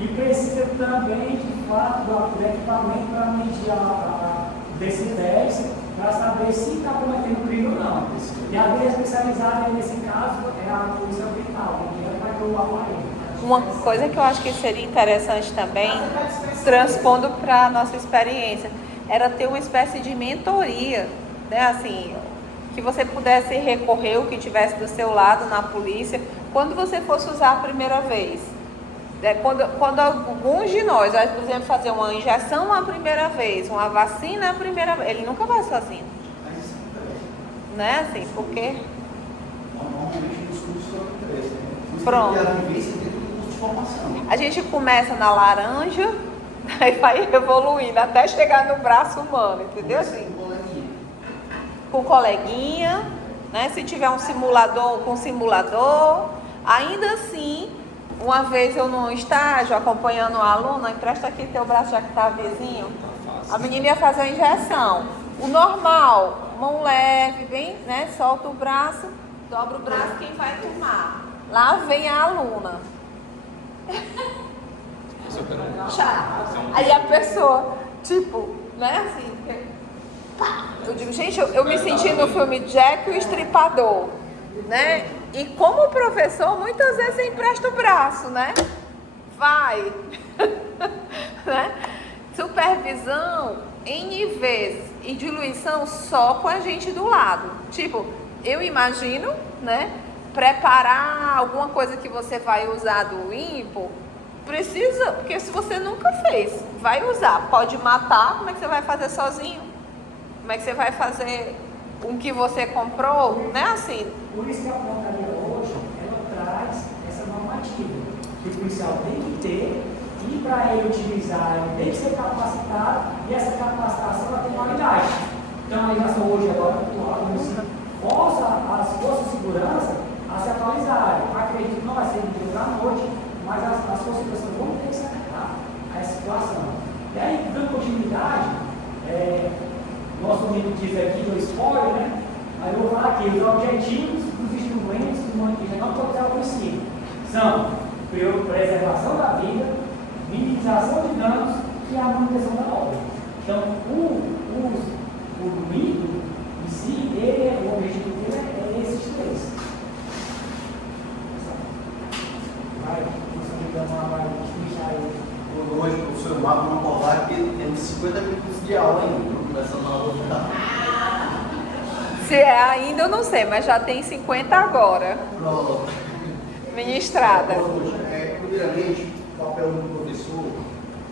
e precisa também, de fato, do equipamento para medir a decibéis, para saber se está cometendo crime ou não. E a vez especializada nesse caso é a polícia ambiental, que vai ter o aparelho. Uma coisa que eu acho que seria interessante também, transpondo para a nossa experiência, era ter uma espécie de mentoria, né? Assim, que você pudesse recorrer o que tivesse do seu lado na polícia, quando você fosse usar a primeira vez. Quando alguns de nós, por exemplo, fazer uma injeção a primeira vez, uma vacina a primeira vez, ele nunca vai sozinho. Né? Assim, porque... Normalmente nos cursos não interessa, né? Pronto. E a vivência dentro do curso de formação. A gente começa na laranja, aí vai evoluindo até chegar no braço humano, entendeu? Assim, com coleguinha, né? Se tiver um simulador, com simulador. Ainda assim, uma vez eu num estágio acompanhando uma aluna, empresta aqui teu braço já que tá vizinho. A menina ia fazer a injeção. O normal, mão leve, bem, né? Solta o braço, dobra o braço, quem vai tomar? Lá vem a aluna. Chá. Aí a pessoa, tipo, né, assim, pá. Eu digo, gente, eu me senti no filme Jack o Estripador, né? E como professor, muitas vezes você empresta o braço, né? Vai. Né? Supervisão, N vezes, e diluição só com a gente do lado. Tipo, eu imagino, né? Preparar alguma coisa que você vai usar do ímpar, precisa, porque se você nunca fez, vai usar, pode matar, como é que você vai fazer sozinho? Como é que você vai fazer um que você comprou? Não é assim. Por isso que a portaria hoje, ela traz essa normativa, que o policial tem que ter, e para ele utilizar, ele tem que ser capacitado, e essa capacitação ela tem qualidade. Então a legislação hoje agora, força as forças de segurança a se atualizarem. Acredito que não vai ser de dia para a noite, mas as forças de segurança vão ter que se adaptar a essa situação. E aí, dando continuidade, nosso amigo diz aqui no spoiler, né? Aí eu vou falar aqui, os objetivos dos instrumentos do manuseio não autorizar o princípio são preservação da vida, minimização de danos e a manutenção da obra. Então, o mito em si, o objetivo dele é esses três. Vai, nosso amigo vai explicar aí. Boa noite, professor Marco, não acordar que temos 50 minutos de aula ainda, começando a aula. Se é ainda, eu não sei, mas já tem 50 agora. Pronto. Ministrada. Boa noite. Primeiramente, o papel do professor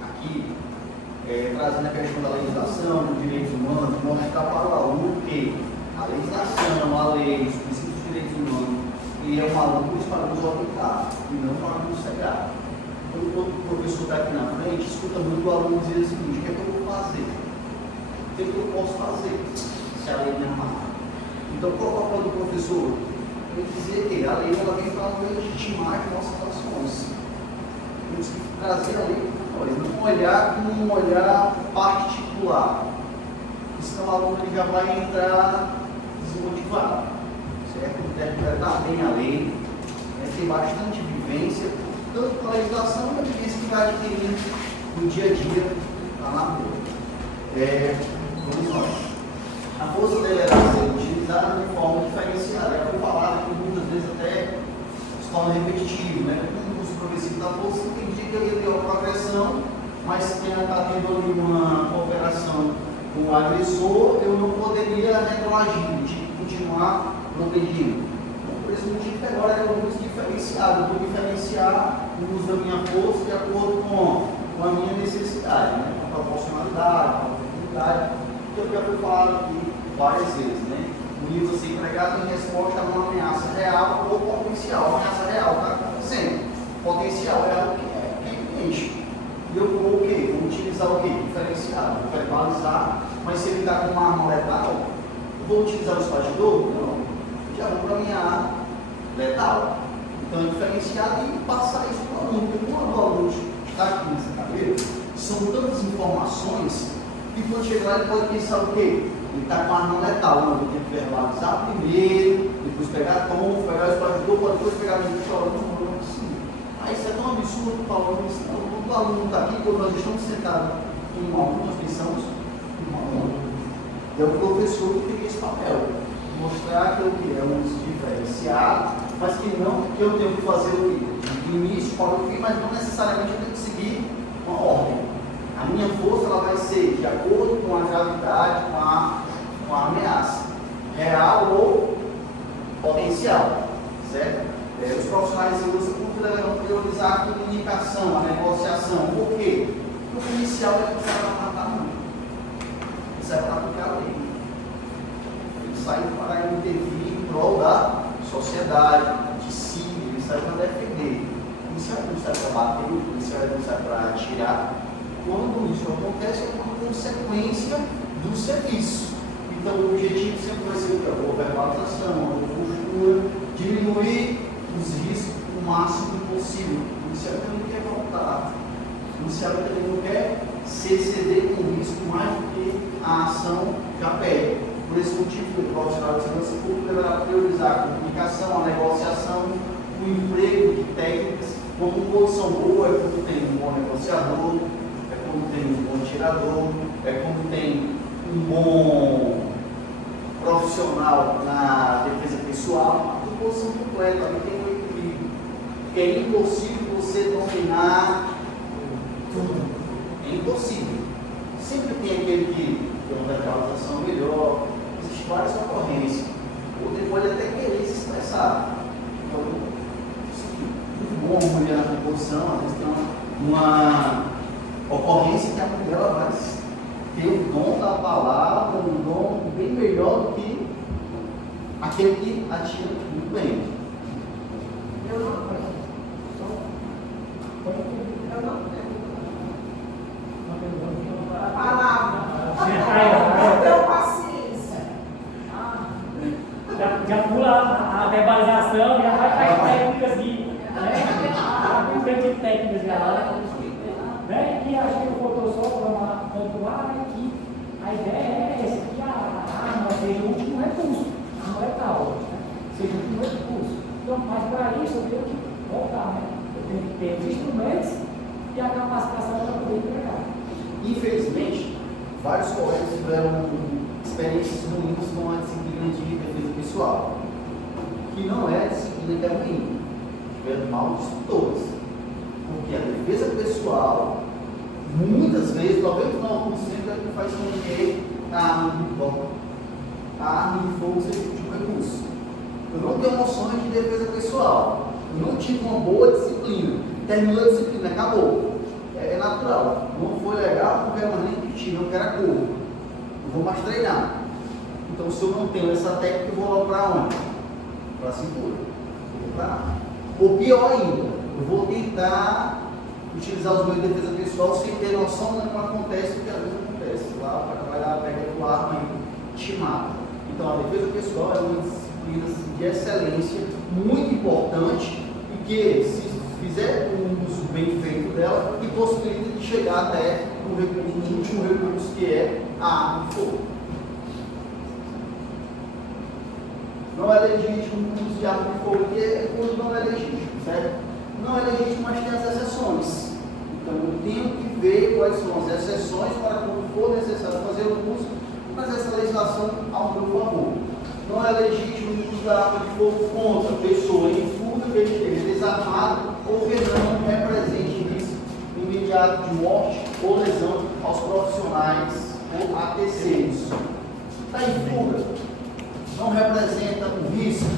aqui, trazendo a questão da legislação, dos direitos humanos, mostrar para o aluno que a legislação, a lei, os princípios dos direitos humanos, ele é um aluno para nos orientar e não para nos cegar. Quando o professor está aqui na frente, escuta muito o aluno dizer o seguinte: o que é que eu vou fazer? O que é que eu posso fazer? se a lei me amarra. Então, qual é o papel do professor? Ele dizer que a lei ela vem para legitimar as nossas ações. Temos que trazer a lei para nós, não olhar como um olhar particular. Senão o aluno ele já vai entrar desmotivado, certo? Interpretar bem a lei, ter bastante vivência, tanto com a legislação como a vivência que vai adquirindo no dia a dia, está na rua. Vamos lá. A força dela era ser utilizada de forma diferenciada. É falado que muitas vezes até se torna repetitivo, né? O uso progressivo da força entendia que eu ia ter uma progressão, mas se está tendo ali uma cooperação com o agressor, eu não poderia retroagir, tinha que continuar progredindo. Então, por esse motivo que agora é um uso diferenciado. Eu vou diferenciar o uso da minha força de acordo com a minha necessidade, né? Com a proporcionalidade, com a oportunidade, que eu já fui falado aqui várias vezes, né? O livro ser empregado em resposta a uma ameaça real ou potencial. A ameaça real está acontecendo. Potencial é algo que é evidente. E eu vou o quê? Vou utilizar o quê? Diferenciado. Vou verbalizar, mas se ele está com uma arma letal, eu vou utilizar o espadador? Não. Já vou para a minha arma letal. Então é diferenciado e passar isso para o aluno. Porque quando o aluno está aqui nessa cadeira, são tantas informações que quando chegar lá ele pode pensar o quê? Ele está com a arma letal. Não, eu tenho que verbalizar primeiro, depois pegar tom, pegar o espadador, para depois pegar a gente chorando. Não, assim. Ah, isso é tão absurdo falando isso. Não. O aluno está aqui, quando nós estamos sentados em um aluno, nós pensamos em um aluno. É o professor que tem esse papel. Mostrar que é um uso diferenciado, mas que eu tenho que fazer o quê? Do início para o fim, mas não necessariamente eu tenho que seguir uma ordem. A minha força ela vai ser de acordo com a gravidade, com a ameaça. Real ou potencial. Certo? Os profissionais de segurança pública deverão priorizar a comunicação, a negociação. Por quê? O policial ele não serve para matar, não. Ele serve para aplicar a lei. Ele sai para intervir em prol da sociedade, de si, ele serve para defender. O policial não serve para bater, o policial não serve para atirar. Quando isso acontece, é uma consequência do serviço. Então, o objetivo sempre vai ser a verbalização, a postura, diminuir os riscos o máximo possível. O policial também não quer voltar. O policial também não quer se exceder com risco mais do que a ação já pede. Por esse motivo, o profissional de segurança pública deverá priorizar a comunicação, a negociação, o emprego de técnicas. Como condição boa é quando tem um bom negociador, é quando tem um bom tirador, é quando tem um bom profissional na defesa pessoal. A posição completa, ali tem um equilíbrio. Porque é impossível você dominar tudo. É impossível. Sempre tem aquele que tem uma verbalização melhor. Existem várias ocorrências. Outro pode até querer se expressar. Então, muito bom a mulher na composição, às vezes tem uma ocorrência que a mulher ela vai ter o dom da palavra, um dom bem melhor do que aquele que atira muito bem. Eu não tenho. A palavra. Eu tenho paciência. Já pula a verbalização, já vai para as técnicas já com de técnicas já lá. Né? E a gente botou só para pontuar que a ideia é essa, que a arma seja o último recurso, não é tal, né? Seja o último recurso. Então, mas para isso eu tenho que voltar, né? Eu tenho que ter os instrumentos e a capacitação para poder empregar. Infelizmente, vários colegas tiveram experiências ruins com a disciplina de defesa pessoal, que não é a disciplina que é ruim, tiveram mal todas. Porque a defesa pessoal, muitas vezes, 99% é que faz com que a arma de fogo seja um recurso. Eu não tenho noções de defesa pessoal. Eu não tive uma boa disciplina. Terminou a disciplina, acabou. É natural. Não foi legal, não quero mais nem repetir, não quero a cor. Não vou mais treinar. Então, se eu não tenho essa técnica, eu vou lá para onde? Para a cintura. Vou para a arma. Ou pior ainda, eu vou tentar utilizar os meios de defesa pessoal sem ter noção de como acontece, o que às vezes acontece. Lá, o cara vai lá, pega a arma intimada. Então, a defesa pessoal é uma disciplina de excelência muito importante e que, se fizer um uso bem feito dela, e possibilita de chegar até o último recurso, que é a arma de fogo. Não é legítimo o uso de arma de fogo, porque quando não é legítimo, certo? Não é legítimo, mas tem as exceções. Então, eu tenho que ver quais são as exceções para quando for necessário fazer o uso, mas essa legislação ao meu favor. Não é legítimo o uso da arma de fogo contra pessoa em fuga, que esteja desarmado ou que não represente risco imediato de morte ou lesão aos profissionais ou a terceiros. Está em fuga, não representa um risco,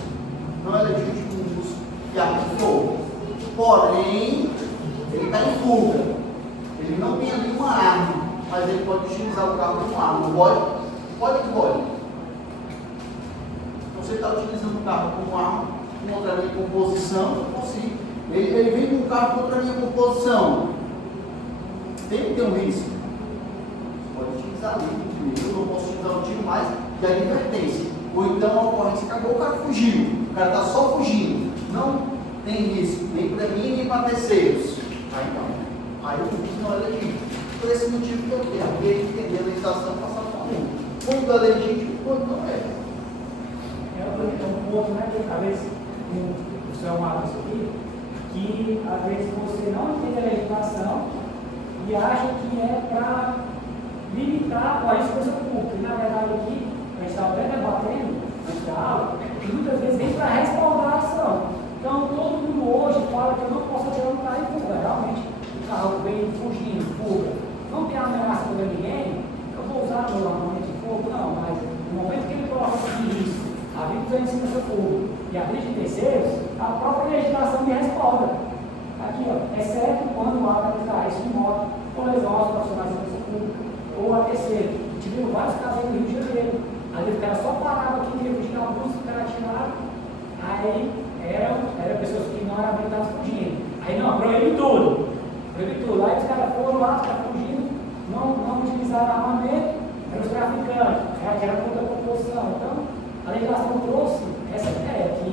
não é legítimo o uso de arma de fogo. Porém, ele está em fuga, ele não tem ali uma arma, mas ele pode utilizar o carro como arma. Não pode? Pode que pode. Então, você está utilizando o carro como arma contra a minha composição, possível. Ele vem com o carro contra a minha composição. Tem que ter um risco. Pode utilizar ali, eu não posso utilizar o tiro mais de advertência. Ou então a ocorrência acabou, o cara fugiu. O cara está só fugindo. Não tem risco, nem para mim, nem para terceiros. Aí não. Aí o risco não é legítimo. Por esse motivo que eu quero entender a legislação passar por um. Quando é legítimo, quando não é. É um ponto, né, que às vezes o senhor Marcos aqui, que às vezes você não entende a legislação e acha que é para limitar a expressão pública. E na verdade aqui, a gente está até debatendo antes da aula, que muitas vezes vem para respaldar a ação. Então todo mundo hoje fala que eu não posso atirar um carro em fuga. Realmente o carro vem fugindo, fuga. Não tem ameaça contra ninguém, eu vou usar meu armamento de fogo, não, mas no momento que ele coloca em risco a vida dos segurança pública e a vida de terceiros, a própria legislação me respalda. Aqui, ó, exceto quando há características de moto, com lesão aos profissionais de segurança pública ou a terceiro. Tivemos vários casos aí no Rio de Janeiro. Aí o cara só parava aqui, queria fugir na busca, o cara atirava, aí eram pessoas que não eram habilitadas fugindo. Aí não, proíbe tudo. Proíbe tudo. Aí os caras foram lá, os caras fugindo, não utilizaram armamento, eram os traficantes, que era contra a população. Então, a legislação trouxe essa ideia que,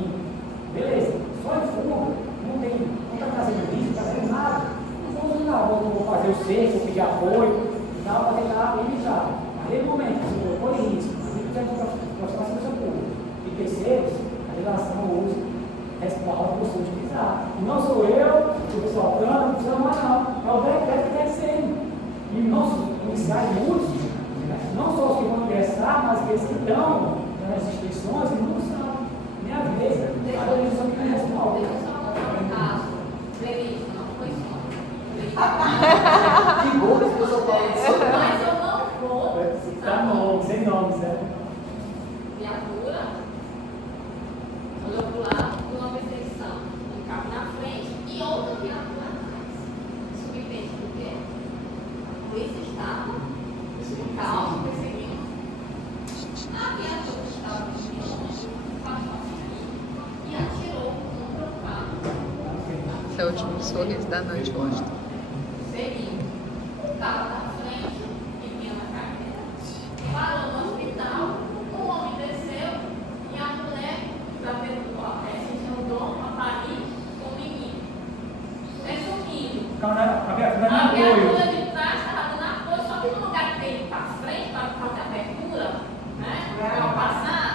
beleza, só em fuga, não está trazendo risco, não está trazendo nada. Não vamos lá, vou fazer o cerco, vou pedir apoio, e tal, para tentar limitar. Naquele momento, se colocou em risco, se você profissional de segurança pública e terceiros, a legislação usa, respalda você utilizar. E não sou eu, o pessoal plano, não precisa mais não. É o decreto que está sendo. E nossos iniciais muitos, não só os que vão ingressar, mas aqueles que estão nas instituições, não são. Nem a vez, a legislação que respalda. Que bom que as pessoas falam isso. Mas eu não vou. Tá bom, sem nomes, né? Viatura, olhou para o lado, uma perseguição, um carro na frente e outra viatura atrás. Subentende por quê? A polícia estava no carro perseguindo. A viatura estava e atirou contra o carro. Esse é o último sorriso da noite hoje. Seguindo. O carro na frente e vinha na carreira. Parou no hospital, o homem desceu e a mulher está tendo o dono, a Paris, com o menino. Resumindo, A viatura a não apoio. viatura de trás estava dando apoio, só que no lugar que ele para frente, para fazer a abertura, né? Para passar,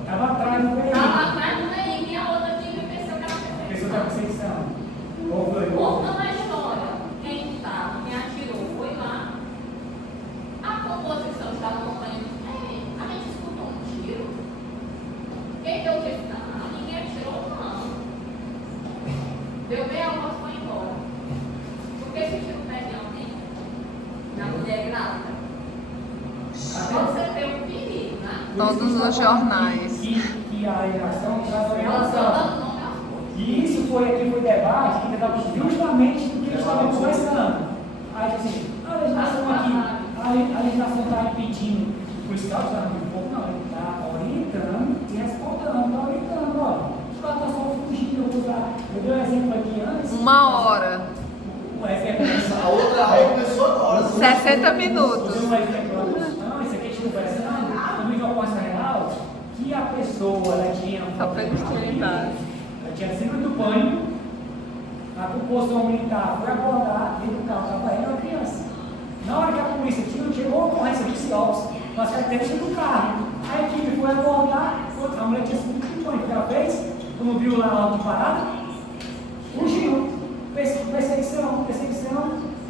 Estava atrás do veículo. estava atrás do veículo e a outra tinha que pensou que era A pessoa perseguição. da perseguição. Ou foi? Voltando à história, quem atirou foi lá. A composição estava acompanhando. A gente escutou um tiro. Quem deu o tiro? Ninguém atirou, não. Deu meia voz e foi embora. Por que esse tiro perde alguém? Na mulher grávida. Você tem um perigo, né? Todos os jornais. Que a legislação traz Nós orientação. estamos dando nome às coisas. E isso foi debate que estava justamente do que eles estavam conversando. Aí assim, a legislação aqui, a legislação está impedindo o policial de estar no pouco, não, ele está orientando e respondendo, está orientando, olha, os caras estão só fugindo, eu vou usar. Eu dei um exemplo aqui antes. 1 hora. O exemplo A outra aula começou agora. 60 minutos. Eu dei um exemplo antes. Não, isso aqui a gente conversando, pessoa, ela tinha. Só para eles terem base. Ela tinha síndrome do pânico. A composição militar foi abordar dentro do carro, estava ela uma criança. Na hora que a polícia chegou a ocorrência de CIOPS, com as características do carro, a equipe foi abordar, a mulher tinha síndrome do pânico. O que ela fez? Quando viu lá a auto parada, fugiu. Perseguição,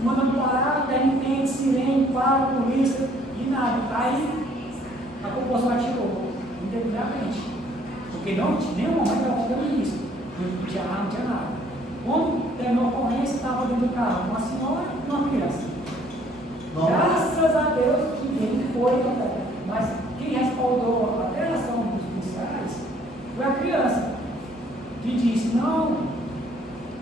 mandando parar, intermitente, sirene, para, polícia, e nada. Aí a população atirou indevidamente. Porque não, em nenhum momento ela ficou nisso. Não tinha arma, não tinha nada. Quando terminou a ocorrência, estava dentro do carro uma senhora e uma criança. Não. Graças a Deus que ele foi, mas quem respaldou a operação dos policiais foi a criança, que disse, não,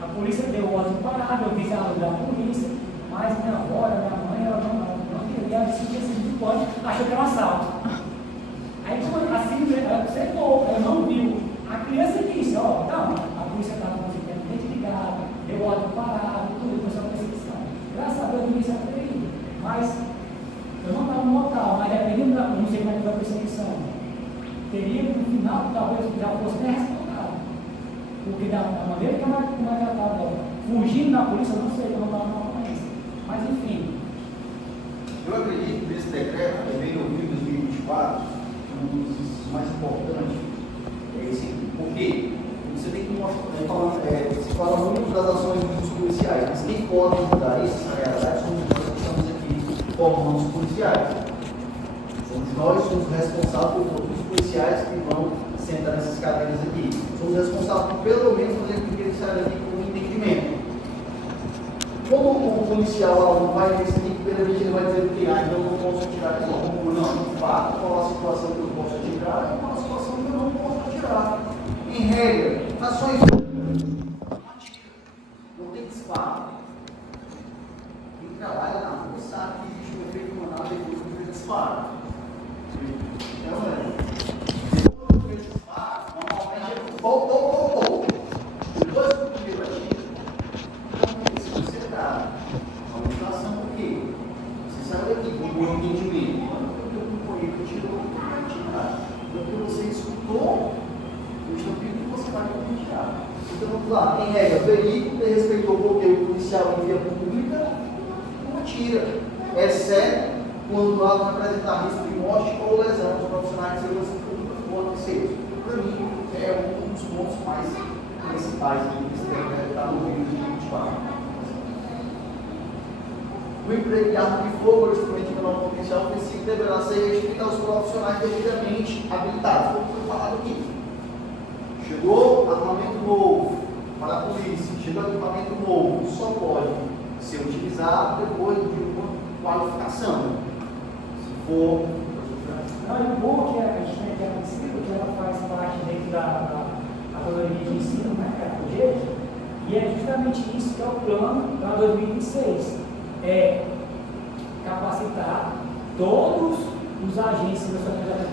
a polícia deu ordem parada, eu vi a luz da polícia, mas minha avó, minha mãe, ela não queria, ela disse que tinha sido de pode, achou que era um assalto. Aí assim, ela observou, ela não viu. A criança disse, ó, não, a polícia estava com o internet ligado, deu ordem parada, tudo, começou a perseguição. Graças a Deus, a polícia foi ferido. Mas eu não estava no local, mas dependendo da, não sei como é que foi a perseguição, teria que no final talvez já fosse nem respondado. Porque da maneira como ela estava fugindo da polícia, eu não sei, eu não estava na ocorrência. Mas enfim. Eu acredito que esse decreto que veio em 2024, um dos mais importantes, é esse, porque você tem que mostrar, se fala muito das ações dos policiais, mas quem pode mudar isso, na realidade, somos nós que estamos aqui formando os policiais. Nós somos responsáveis por todos os policiais que vão sentar nessas cadeiras aqui. Somos responsáveis por pelo menos fazer com que eles saiam aqui com entendimento. Como o policial vai ver isso aqui, primeiramente ele vai dizer que então eu não posso tirar isso, não, de fato, qual a situação que eu posso tirar e qual a situação que eu não posso tirar. Em regra, ações não tem disparo. Quem trabalha na rua sabe que existe um efeito manado depois do efeito disparo. Então, depois do efeito disparo, normalmente é pou. Depois do primeiro atiro, então, se você dá uma motivação, por quê? Você saiu daqui com um bom entendimento. Não porque o companheiro tirou, não vai tirar. Porque você escutou. Eu estou pedindo que você vai compartilhar. Então vamos lá, em regra, veículo respeitou o bloqueio policial em via pública, não atira, exceto quando há não apresentar risco de morte ou lesão dos profissionais de segurança pública ou terceiros. Para mim, é um dos pontos mais principais que está no vídeo de 24. O emprego de arma de fogo ou instrumento de menor potencial ofensivo deverá ser restrito aos profissionais devidamente habilitados, como foi falado aqui. Chegou armamento novo para a polícia, chegou equipamento novo, só pode ser utilizado depois de uma qualificação. Se for. Não, e o bom que a gente tem aqui a princípio, que ela faz parte dentro da academia de ensino, né, que é a projeto, e é justamente isso que é o plano para 2026. É capacitar todos os agentes da